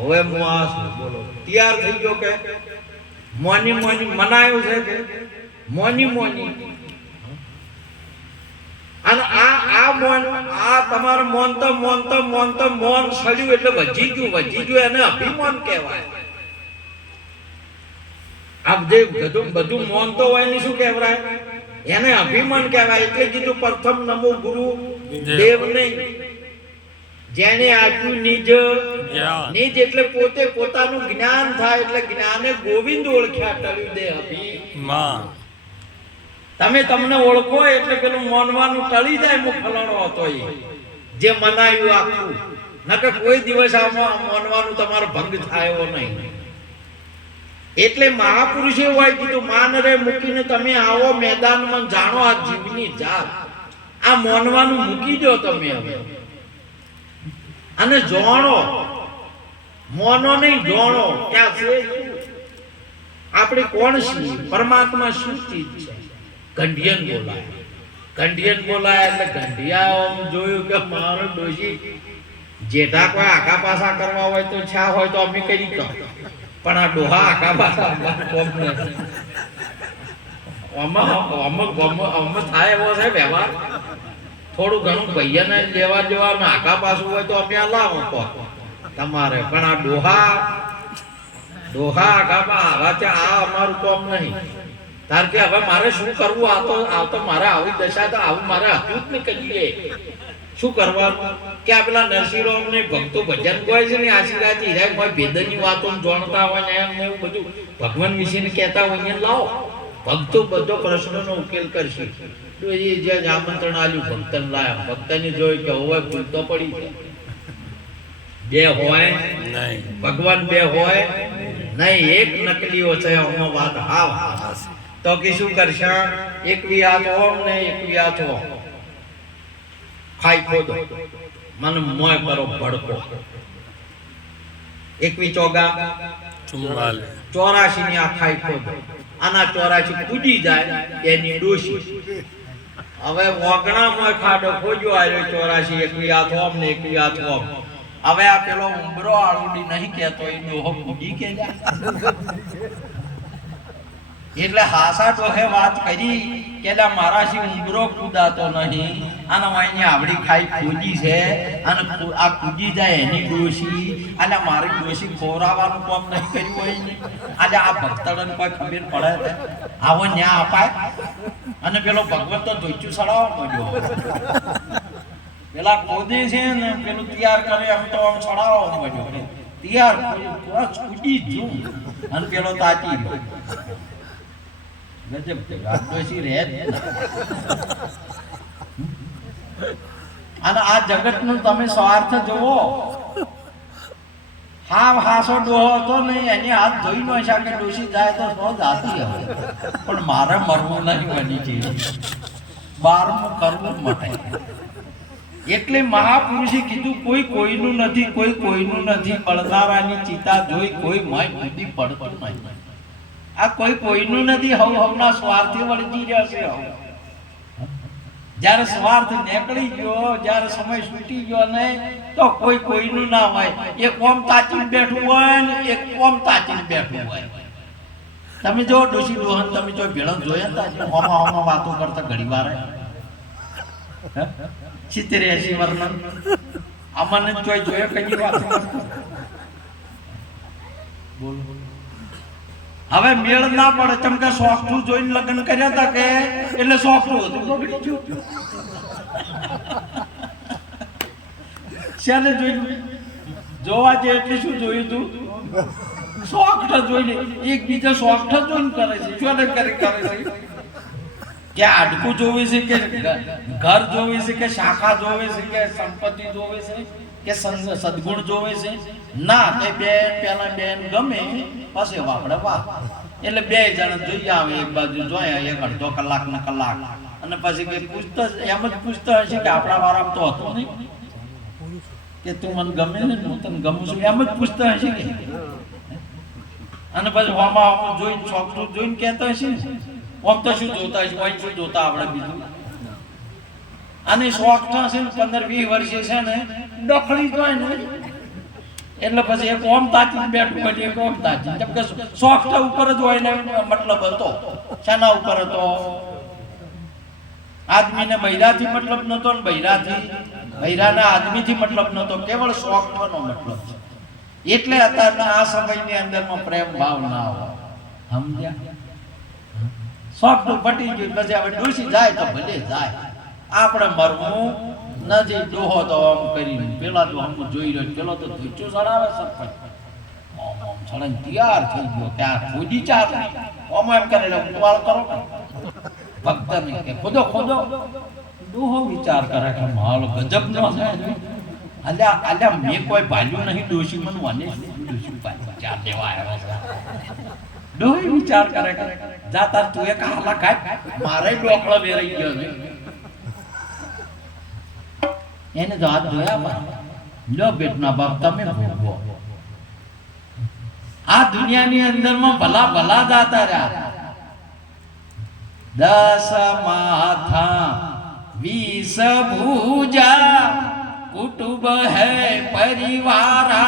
હવે મુઆસ બોલો તૈયાર થઈ ગયો કે મોની મનાયું છે કે મોની અને આ તમારે મોન સળ્યું એટલે વજી ગયું એને અભિમાન કહેવાય. આપ જે બધું મોન તો હોય ને શું કહેવાય એને અભિમાન કહેવાય. એટલે કીધું પ્રથમ નમો ગુરુ દેવ નહીં, જેને આપ્યું નિજ એટલે પોતે પોતાનું જ્ઞાન થાય એટલે જ્ઞાને ગોવિંદ ઓળખ્યા ટળ્યું દે અભિમાન. તમે તમને ઓળખો એટલે પેલું મોનવાનું ટળી જાય. હું ફલાણો હતો જે મનાયું આખું નકર કોઈ દિવસ આમાં મોનવાનું તમારો ભંગ થાય એવો નહીં. એટલે મહાપુરુષે હોય કીધું માન રે મૂકીને તમે આવો મેદાનમાં, જાણો આ જીવની જાત. આ મોનવાનું મૂકી દો તમે હવે અને જાણો. મોનો નહીં જાણો ક્યાં છે આપણે કોણ છીએ, પરમાત્મા શું ચીજ છે. ગંઢિયન બોલાય એટલે ગંઢિયા જોયું કે મારો ડોશી જેઠા કોઈ આખા પાસા કરવા હોય તો છા હોય તો અમે કરી દો, પણ આ ડોહા આખા પાસા થાય એવો છે વ્યવહાર. થોડું ઘણું ભૈયાને લેવા દેવા આખા પાસું હોય તો અમે લાવો તમારે, પણ આ ડોહા આખા આવા છે આ અમારું કોમ નહીં. તાર કે હવે મારે શું કરવું? આ તો મારે આવી દશા તો આવું મારે હતું જ ને કહીએ શું કરવાનું કે આ પેલા નરસિંહરામ ને ભક્તો ભજન ગાય છે ને આશીર્વાદ હીરા કોઈ ભેદની વાતો જાણતા હોય ને એમ એવું બધું ભગવાન વિશે ને કહેતા હોય ને લાવો. ભક્તો બધો પ્રશ્નનો ઉકેલ કરશે. તો એ જ્યાં આમંત્રણ આલ્યું ભક્તન લાયા, ભક્તની જોઈ કે હોય ભૂલ તો પડી છે. બે હોય નહીં ભગવાન, બે હોય નહીં, એક નકલીઓ છે. આમાં વાત હાવ તો કે શું કરશે? એક વી હાથ ઓમ ને એક વી હાથ ઓમ ખાઈ ખોદો મન મોય કરો ભડકો. એકવી ચોગા 84 ની આ ખાઈ ખોદો. આના 84 કૂદી જાય એની ડોશી. હવે ઓગણા મોય ખાડો ખોજો આવ્યો 84 એકવી હાથ ઓમ ને એકવી હાથ ઓમ. હવે આ પેલો ઉંબરો આળુડી નહીં કહેતો એ ડોહો કૂદી કે જાય. એટલે હાસા ડોહે વાત કરી કે મારાથી ઉંબરો કૂદાતો નહીં અને વાયની આવડી ખાઈ ખોજી છે અને આ કૂદી જાય એની ડોશી. અને મારી ડોશી ખોરાવાનું કામ નહીં કર્યું હોય. આજે આ ભક્તડને કોઈ ખબર પડે આવો ન્યા અપાય? અને પેલો ભગવત તો ધોચું સડાવવા પડ્યો. પેલા ખોદે છે ને પેલું તૈયાર કરે એમ તો આમ સડાવવા પડ્યો. તૈયાર કૂદી જ અને પેલો તાચી ગયો. અને આ જગત નું તમે સ્વાર્થ જોવો. હાસો ડોહો હતો નહીં એની હાથ ધોઈ નો કે ડોસી જાય તો સો જાતી હવે, પણ મારે મરવું નહીં બની છે 12મું કરવું માટે. એટલે મહાપુરુષે કીધું કોઈ કોઈનું નથી, કોઈ કોઈનું નથી. બળદારાની ચિતા જોઈ કોઈ મય બુદ્ધિ પડતું નહીં. આ કોઈ કોઈનું નથી. હવના સ્વાર્થી વળગી રહ્યા છે. જ્યારે સ્વાર્થ નીકળી ગયો, જ્યારે સમય છૂટી ગયો ને તો કોઈ કોઈનું ના હોય. એક કોમ તાચીને બેઠું હોય ને એક કોમ તાચીને બેઠું હોય. તમે જો ડોશી ડોહન તમે જો ભેળો જોયા હતા ઓમાં વાતો કરતા ઘણી વાર 70-80 વર્ષના અમને જોઈ જોયા કઈ વાત બોલો. હવે મેળ ના પડે ચમ કે સોફ્ટું જોઈને લગ્ન કર્યા હતા કે એટલે સોફ્ટું હતું બગડી ગયું. શેને જોયું જોવા જે એટલે શું જોયું તું? સોફ્ટ જોઈને એકબીજા સોફ્ટ જોઈને કરે છે. શું કરે છે કે આડકું જોવે છે કે ઘર જોવે છે કે શાખા જોવે છે કે સંપત્તિ જોવે છે કે સદગુણ જોવે છે? ના તે બેન પેલા બેન ગમે પછી આપણે વાત એટલે બે જણ જોઈ આવે, એક બાજુ જોયા, એક અડધો કલાક ને કલાક, અને પછી કઈ પૂછતો એમ જ પૂછતો હશે કે આપણા વારામાં તો હતું નહીં કે તું મને ગમે ને હું તને ગમું છું, એમ જ પૂછતો હશે કે, અને પછી હોમાં જોઈને ચોકટું જોઈને કહેતો હશે ને, આમ તો શું જોતા હશે, ઓય શું જોતા આપણે બીજું, અને શોખ છે ને 15-20 વર્ષે છે ને ડખડી જાય ને, એટલે પછી એક ઓમ તાચી બેઠું હોય, એક ઓમ તાચી, કેમ કે શોખ તો ઉપર જ હોય ને, મતલબ હતો શાના ઉપર હતો, આદમીને બૈરાથી મતલબ નતો ને બૈરાના આદમીથી મતલબ નતો, કેવળ શોખનો મતલબ છે. એટલે અત્યારના આ સમયની અંદરમાં પ્રેમ ભાવ ના હોય, સમજ્યા? શોખ તો પટી ગયું, પછી હવે ડૂસી જાય તો ભલે જાય, આપણે મરવું નથી. ડોહો તો આમ કરીને પેલા તો આમ જોઈ રહ્યો, પેલો તો ધૂચો ચડાવે સરપંચ, આમ ચડાઈને તૈયાર થઈ ગયો, ત્યાં ખોદી ચાર આમ એમ કરે ઉપાડ કરો ને ભક્ત નહીં કે ખોદો ડોહો વિચાર કરે કે માલ ગજબ નો થાય, અલ્યા મેં કોઈ ભાલ્યું નહીં, ડોશી મને મને ડોશી ચાર લેવા આવ્યો છે. ડોહો વિચાર કરે કે જાતા તું એક હાલા ખાય, મારે ડોકળો બેરાઈ ગયો ને, એને તો હાથ ધોયા, લો બેટના બાપ તમે ભોગવો. આ દુનિયાની અંદરમાં ભલા જાતા રહ્યા, 10 માથા 20 ભુજા, कुटुंब है परिवारा,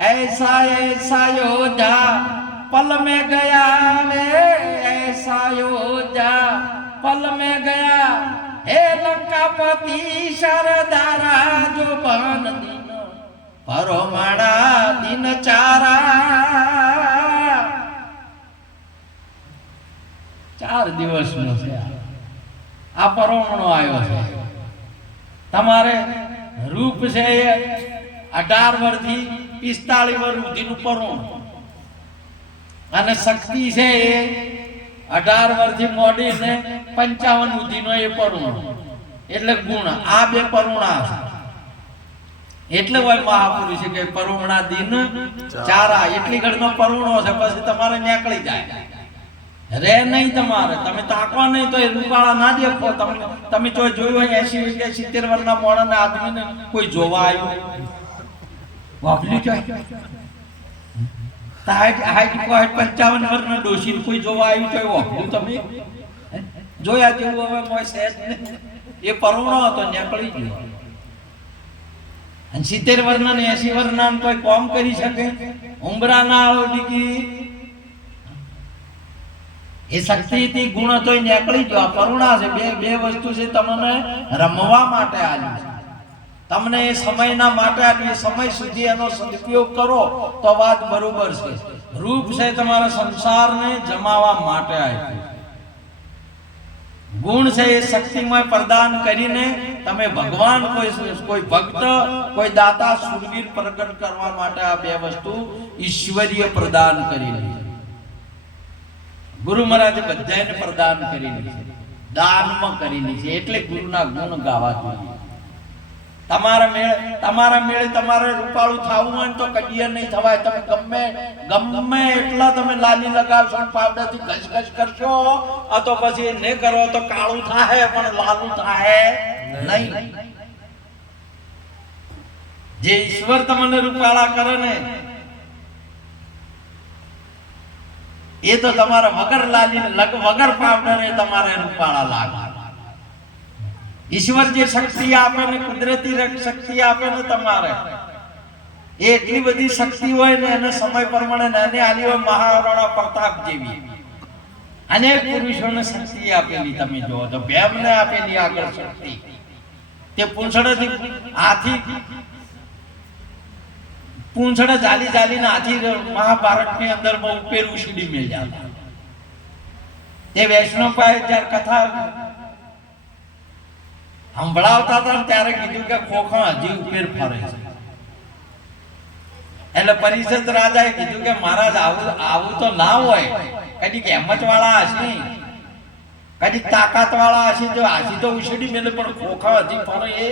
ऐसा ऐसा योद्धा पल में गया रे, ऐसा योद्धा पल में गया, हे लंकापति सरदारा, जो बन दिन परोमाड़ा दिन चारा. 4 દિવસનો છે આ પરોમણો આવ્યો છે. તમારે રૂપ છે 18 વર્ષથી 45 વર્ષ સુધીનું પરોણ, અને શક્તિ છે 18 વર્ષથી મોડી ને 55 સુધીનો એ પરોણ, એટલે ગુણ. આ બે પરોણા છે, એટલે હોય મહાપુરુષ કે પરોમણા દિન ચારા, એટલી ઘડીનો પરોણો છે, પછી તમારે નીકળી જાય, રે નહીં તમારે, તમે તાકવા નહીં તો એ રૂપાળા ના દેખો. તમે જોયું હોય 80 કે 70 વર્ષના મોણાના આદમીને કોઈ જોવા આવ્યું વાપલી જાય, 55 વર્ષના ડોશીને કોઈ જોવા આવ્યું તો વાપલ્યું તમે જોયા જેવું હવે કોઈ સહેજ નહીં. એ પરોણો હતો, નીકળી ગયો. અને 70 વર્ષના ને 80 વર્ષના કોઈ કોમ કરી શકે, ઉંબરા ના ડિગ્રી એ શક્તિથી ગુણ હતો, નીકળી ગયો. કરુણા છે, બે વસ્તુ છે, તમને રમવા માટે આવી છે, તમને એ સમયના માટે આવી, સમય સુધી એનો સદુપયોગ કરો તો વાત બરોબર છે. રૂપ છે તમારા સંસારને જમાવા માટે આવી, ગુણ છે એ શક્તિમય પ્રદાન કરીને તમે ભગવાન કોઈ ભક્ત કોઈ દાતા સુરવીર પ્રગટ કરવા માટે આ બે વસ્તુ ઈશ્વરીય પ્રદાન કરેલી છે. ગુરુ મહારાજે બધાને પ્રદાન કરેલી છે, દાનમાં કરેલી છે, એટલે ગુરુના ગુણ ગાવા જોઈએ. તમારા મેળે તમારે રૂપાળું થવું હોય તો કડિયા નહીં થવાય. તમે ગમે એટલા તમે લાલી લગાવશો ને પાવડરથી ઘસઘસ કરશો, આ તો પછી ને કરો તો કાળું થાય પણ લાલું થાય નહીં. જે ઈશ્વર તમને રૂપાળા કરે ને એ તો તમારે વગર લાલી વગર પાવડરે તમારે રૂપાળા લાગે. ઈશ્વર જે શક્તિ આપે ને, કુદરતી શક્તિ આપે ને, તમારે એ એટલી બધી શક્તિ હોય ને, એને સમય પ્રમાણે નાની આલી હોય, મહારાણા પ્રતાપ જેવી અનેક પુરુષોને શક્તિ આપેલી. તમે જોવો તો ભેમને આપેલી આગળ શક્તિ, તે પૂંછડેથી હાથી પૂંછડે જાલીને હાથી મહાભારતની અંદર બહુ ઉપેર ઉછળી મેળ્યા. તે વૈષ્ણવ પાસે જ્યારે કથા સંભળાવતા હતા ત્યારે કીધું કે ખોખા હજી ઉપેર ફરે છે. એટલે પરિષદ રાજાએ કીધું કે મહારાજ આવું તો ના હોય, કદીક હેમત વાળા હશે, કદીક તાકાત વાળા હશે, જો હાથી તો ઉછળી મેલે પણ ખોખા હજી ફરે એ.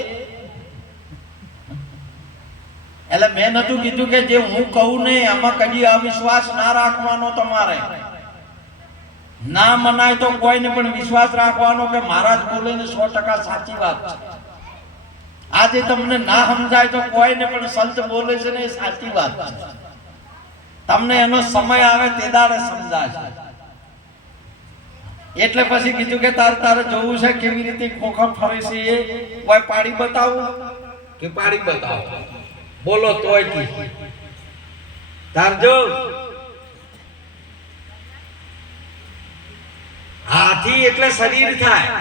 એટલે મેં નતું કીધું કે જે હું કહું ને એમાં કદી અવિશ્વાસ ના રાખવાનો તમારે. ના મનાય તો કોઈને પણ વિશ્વાસ રાખવાનો કે મહારાજ બોલે ને 100% સાચી વાત છે. આજે તમને ના સમજાય તો કોઈને પણ સંત બોલે છે ને એ સાચી વાત છે. તમને એનો સમય આવે તે દાડે સમજાશે. એટલે પછી કીધું કે તારે જોવું છે કેવી રીતે ખોખર ફરે છે એ કોઈ પાડી બતાવું કે પાડી બતાવો બોલો તોય કી તાર જો હાથી એટલે શરીર થાય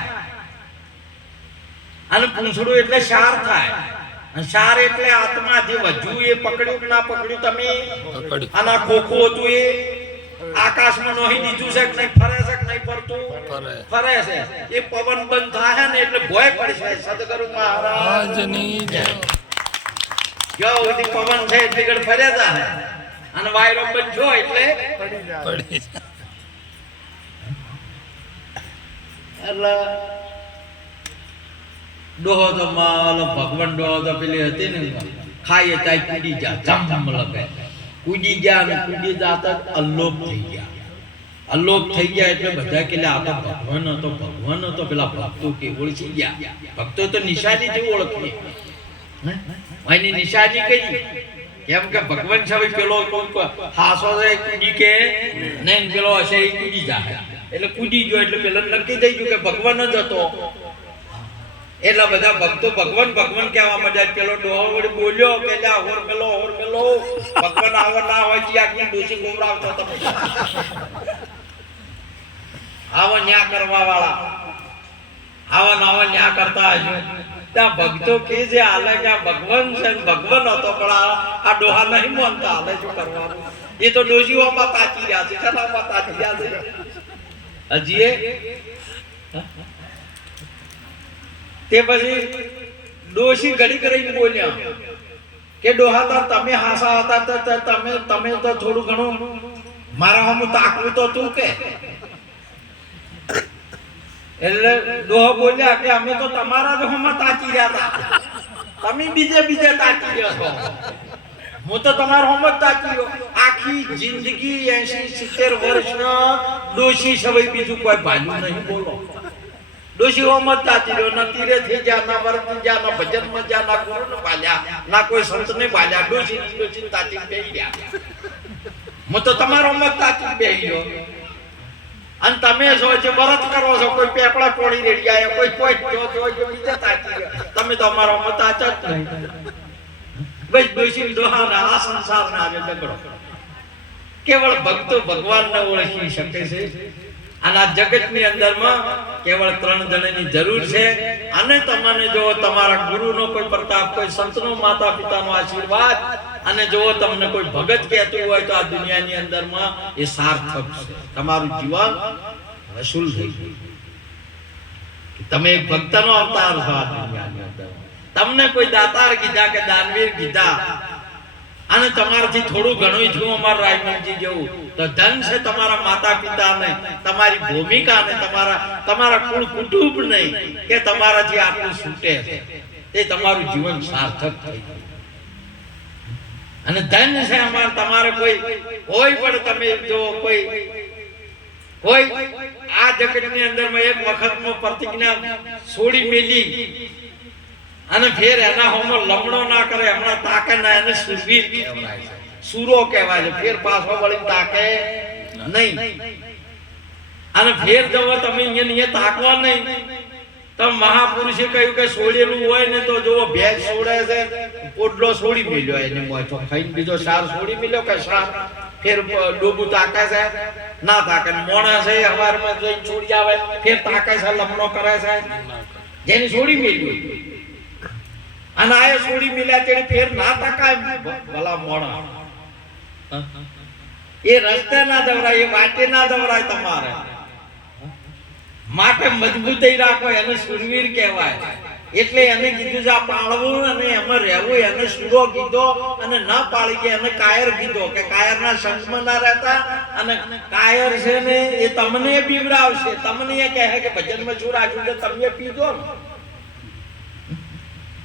અને પૂંછડું એટલે શાર થાય અને શાર એટલે આત્મા જે વધ્યું એ પકડ્યું ના પકડ્યું તમે આના ખોખું હતું એ આકાશમાં નોહી દીધું છે કે નહીં ફરે છે કે નહીં ફરતું ફરે છે એ પવન બંધ થાય ને એટલે ભોય પડશે સદગુરુ મહારાજની જય જો ઉધી પવન છે એટલે ગળ ફર્યા તા અને વાયરો બંધ છો એટલે પડી એટલે ડોહો તો માલો ભગવાન ડોહો તો પેલી હતી ને ખાઈએ તાઈ કૂદી જા જમ લગે કૂદી ગયા ને કૂદી જાતા અલ્લોપ થઈ ગયા. અલ્લોપ થઈ ગયા એટલે બધા કે આ તો ભગવાન હતો પેલા ભક્તો કે ઓળખી ગયા. ભક્તો તો નિશાની થી ઓળખીએ એની નિશાની કઈ કેમ કે ભગવાન છે પેલો હાસો છે કૂદી કે નહીં પેલો હશે એ કૂદી જાય એટલે કૂદી ગયો એટલે પેલા નક્કી થઈ ગયું કે ભગવાન જ હતો. એટલા બધા ભક્તો ભગવાન કહેવા માંડ્યા. પેલો ડોહો વળી બોલ્યો કે જા હોર મેલો ભગવાન આવો ના હોય છે આખી ડોસી ગોમરાવતો તમે આવો ન્યા કરવા વાળા આવા ન્યા કરતા હશે. ત્યાં ભક્તો કે જે હાલે કે ભગવાન છે ભગવાન હતો પણ આ ડોહા નહીં માનતા હાલે શું કરવાનું. એ તો ડોસીઓમાં તાચી રહ્યા છે છતાંમાં તાચી રહ્યા છે હજી તે પછી ડોશી ઘડી કરીને બોલ્યા કે ડોહા તો તમે હાસા હતા તો તમે તો થોડું ઘણું મારા હમ તાકવું તો તું કે એટલે ડોહા બોલ્યા કે અમે તો તમારા જ હમ તાકી રહ્યા હતા તમે બીજે તાકી રહ્યા છો હું તો તમારો હમ જ તાકી રહ્યો. આખી જિંદગી 80-70 વર્ષ ડોશી સવાય બીજું કોઈ ભાલ્યું નહીં. બોલો ડોશી હોમત તાતી રહ્યો ના તીરે થઈ જા ના વર્તી જા ના ભજન માં જા ના ગુરુ ને બાલ્યા ના કોઈ સંત ને બાલ્યા. ડોશી તાતી બેહી ગયા. હું તો તમારો મત તાતી બેહી ગયો અને તમે જો જે વ્રત કરો છો કોઈ પેપડા ટોળી રેડી આયા કોઈ જો બીજા તાતી રહ્યા. તમે તો અમારો મત તાચા જ નહીં. બસ ડોશી ડોહાના આ સંસારના આજે ઝઘડો. કેવળ ભક્તો ભગવાનને ઓળખી શકે છે. આના જગતની અંદરમાં કેવળ 3 જણની જરૂર છે. અને તમને જો તમારા ગુરુનો કોઈ પ્રતાપ કોઈ સંતનો માતા પિતાનો આશીર્વાદ અને જો તમને કોઈ ભગત કહેતું હોય તો આ દુનિયાની અંદરમાં એ સાર્થક છે. તમારું જીવન વસૂલ થઈ ગયું. તમે એક ભક્તનો અવતાર છો આ દુનિયાની અંદર. તમને કોઈ દાતાર કીધા કે દાનવીર કીધા અને તમારાથી થોડું ઘણું છું અમારા રાયમનજી જેવું તો ધન છે તમારા માતા પિતાને તમારી ભૂમિકાને તમારા કુળ કુટુંબ નહીં કે તમારાથી આટલું છૂટે તે તમારું જીવન સાર્થક થઈ ગયું. અને ધન છે તમારે કોઈ પણ તમે જો કોઈ આ જગતની અંદરમાં એક વખતનો પ્રતિજ્ઞા છોડી મેલી અને ફેર એના હોમો લમણો ના કરે હમણાં તાકે ના એને સુરવીર કહેવાય છે. સૂરો કહેવાય છે. ફેર પાછો વળી તાકે નહીં અને ફેર જવો તમે અહીંયા તાકવા નહીં. તો મહાપુરુષે કહ્યું કે છોડેલું હોય ને તો જો ભેજ છોડે છે પોડલો છોડી મેલ્યો એને મોઢો ખાઈને બીજો સાર છોડી મેલ્યો કે સાર ફેર ડોબું તાકે છે ના તાકે મોણા છે હવારમાં જઈને છોડી આવે ફેર તાકે છે લમણો કરે છે જેને છોડી મેલ્યું અને આ છોડી મિલ્યા તેની ફેર ના તાકાય ભલા મોણા. એ રસ્તે ના દવરાય એ વાટે ના દવરાય. તમારે માટે મજબૂતી રાખો એને સુરવીર કહેવાય. એટલે એને કીધું છે આ પાળવું અને એમાં રહેવું એને સુરો કીધો અને ના પાળી કે એને કાયર કીધો કે કાયરના સંગમાં ના રહેતા. અને કાયર છે ને એ તમને બીવડાવશે. તમને એ કહે કે ભજનમાં શું રાખ્યું છે તમે પીધો ને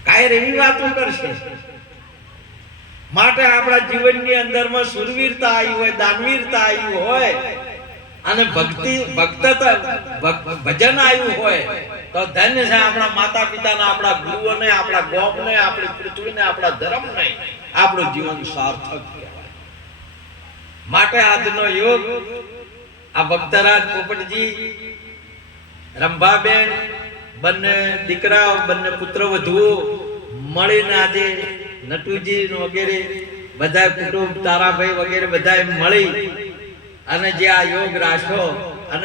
કાયર એવી વાતો કરશે. માટે આપણા જીવનની અંદરમાં સુરવીરતા આવી હોય, દાનવીરતા આવી હોય અને ભજન આવ્યું હોય તો ધન્ય છે આપણા માતા પિતાના, આપણા ગુરુઓને, આપણા ગોમને, આપણી પૃથ્વીને, આપણા ધર્મને. આપણું જીવન સાર્થક કહેવાય. માટે આજનો યોગ આ ભક્તરાજ પોપટજી, રંભાબેન, બંને દીકરાઓ, બંને પુત્ર વધુઓ મળીને આજે નટુજી વગેરે બધા કુટુંબ, તારાભાઈ વગેરે બધા મળી અને જે આ યોગ રાખ્યો અને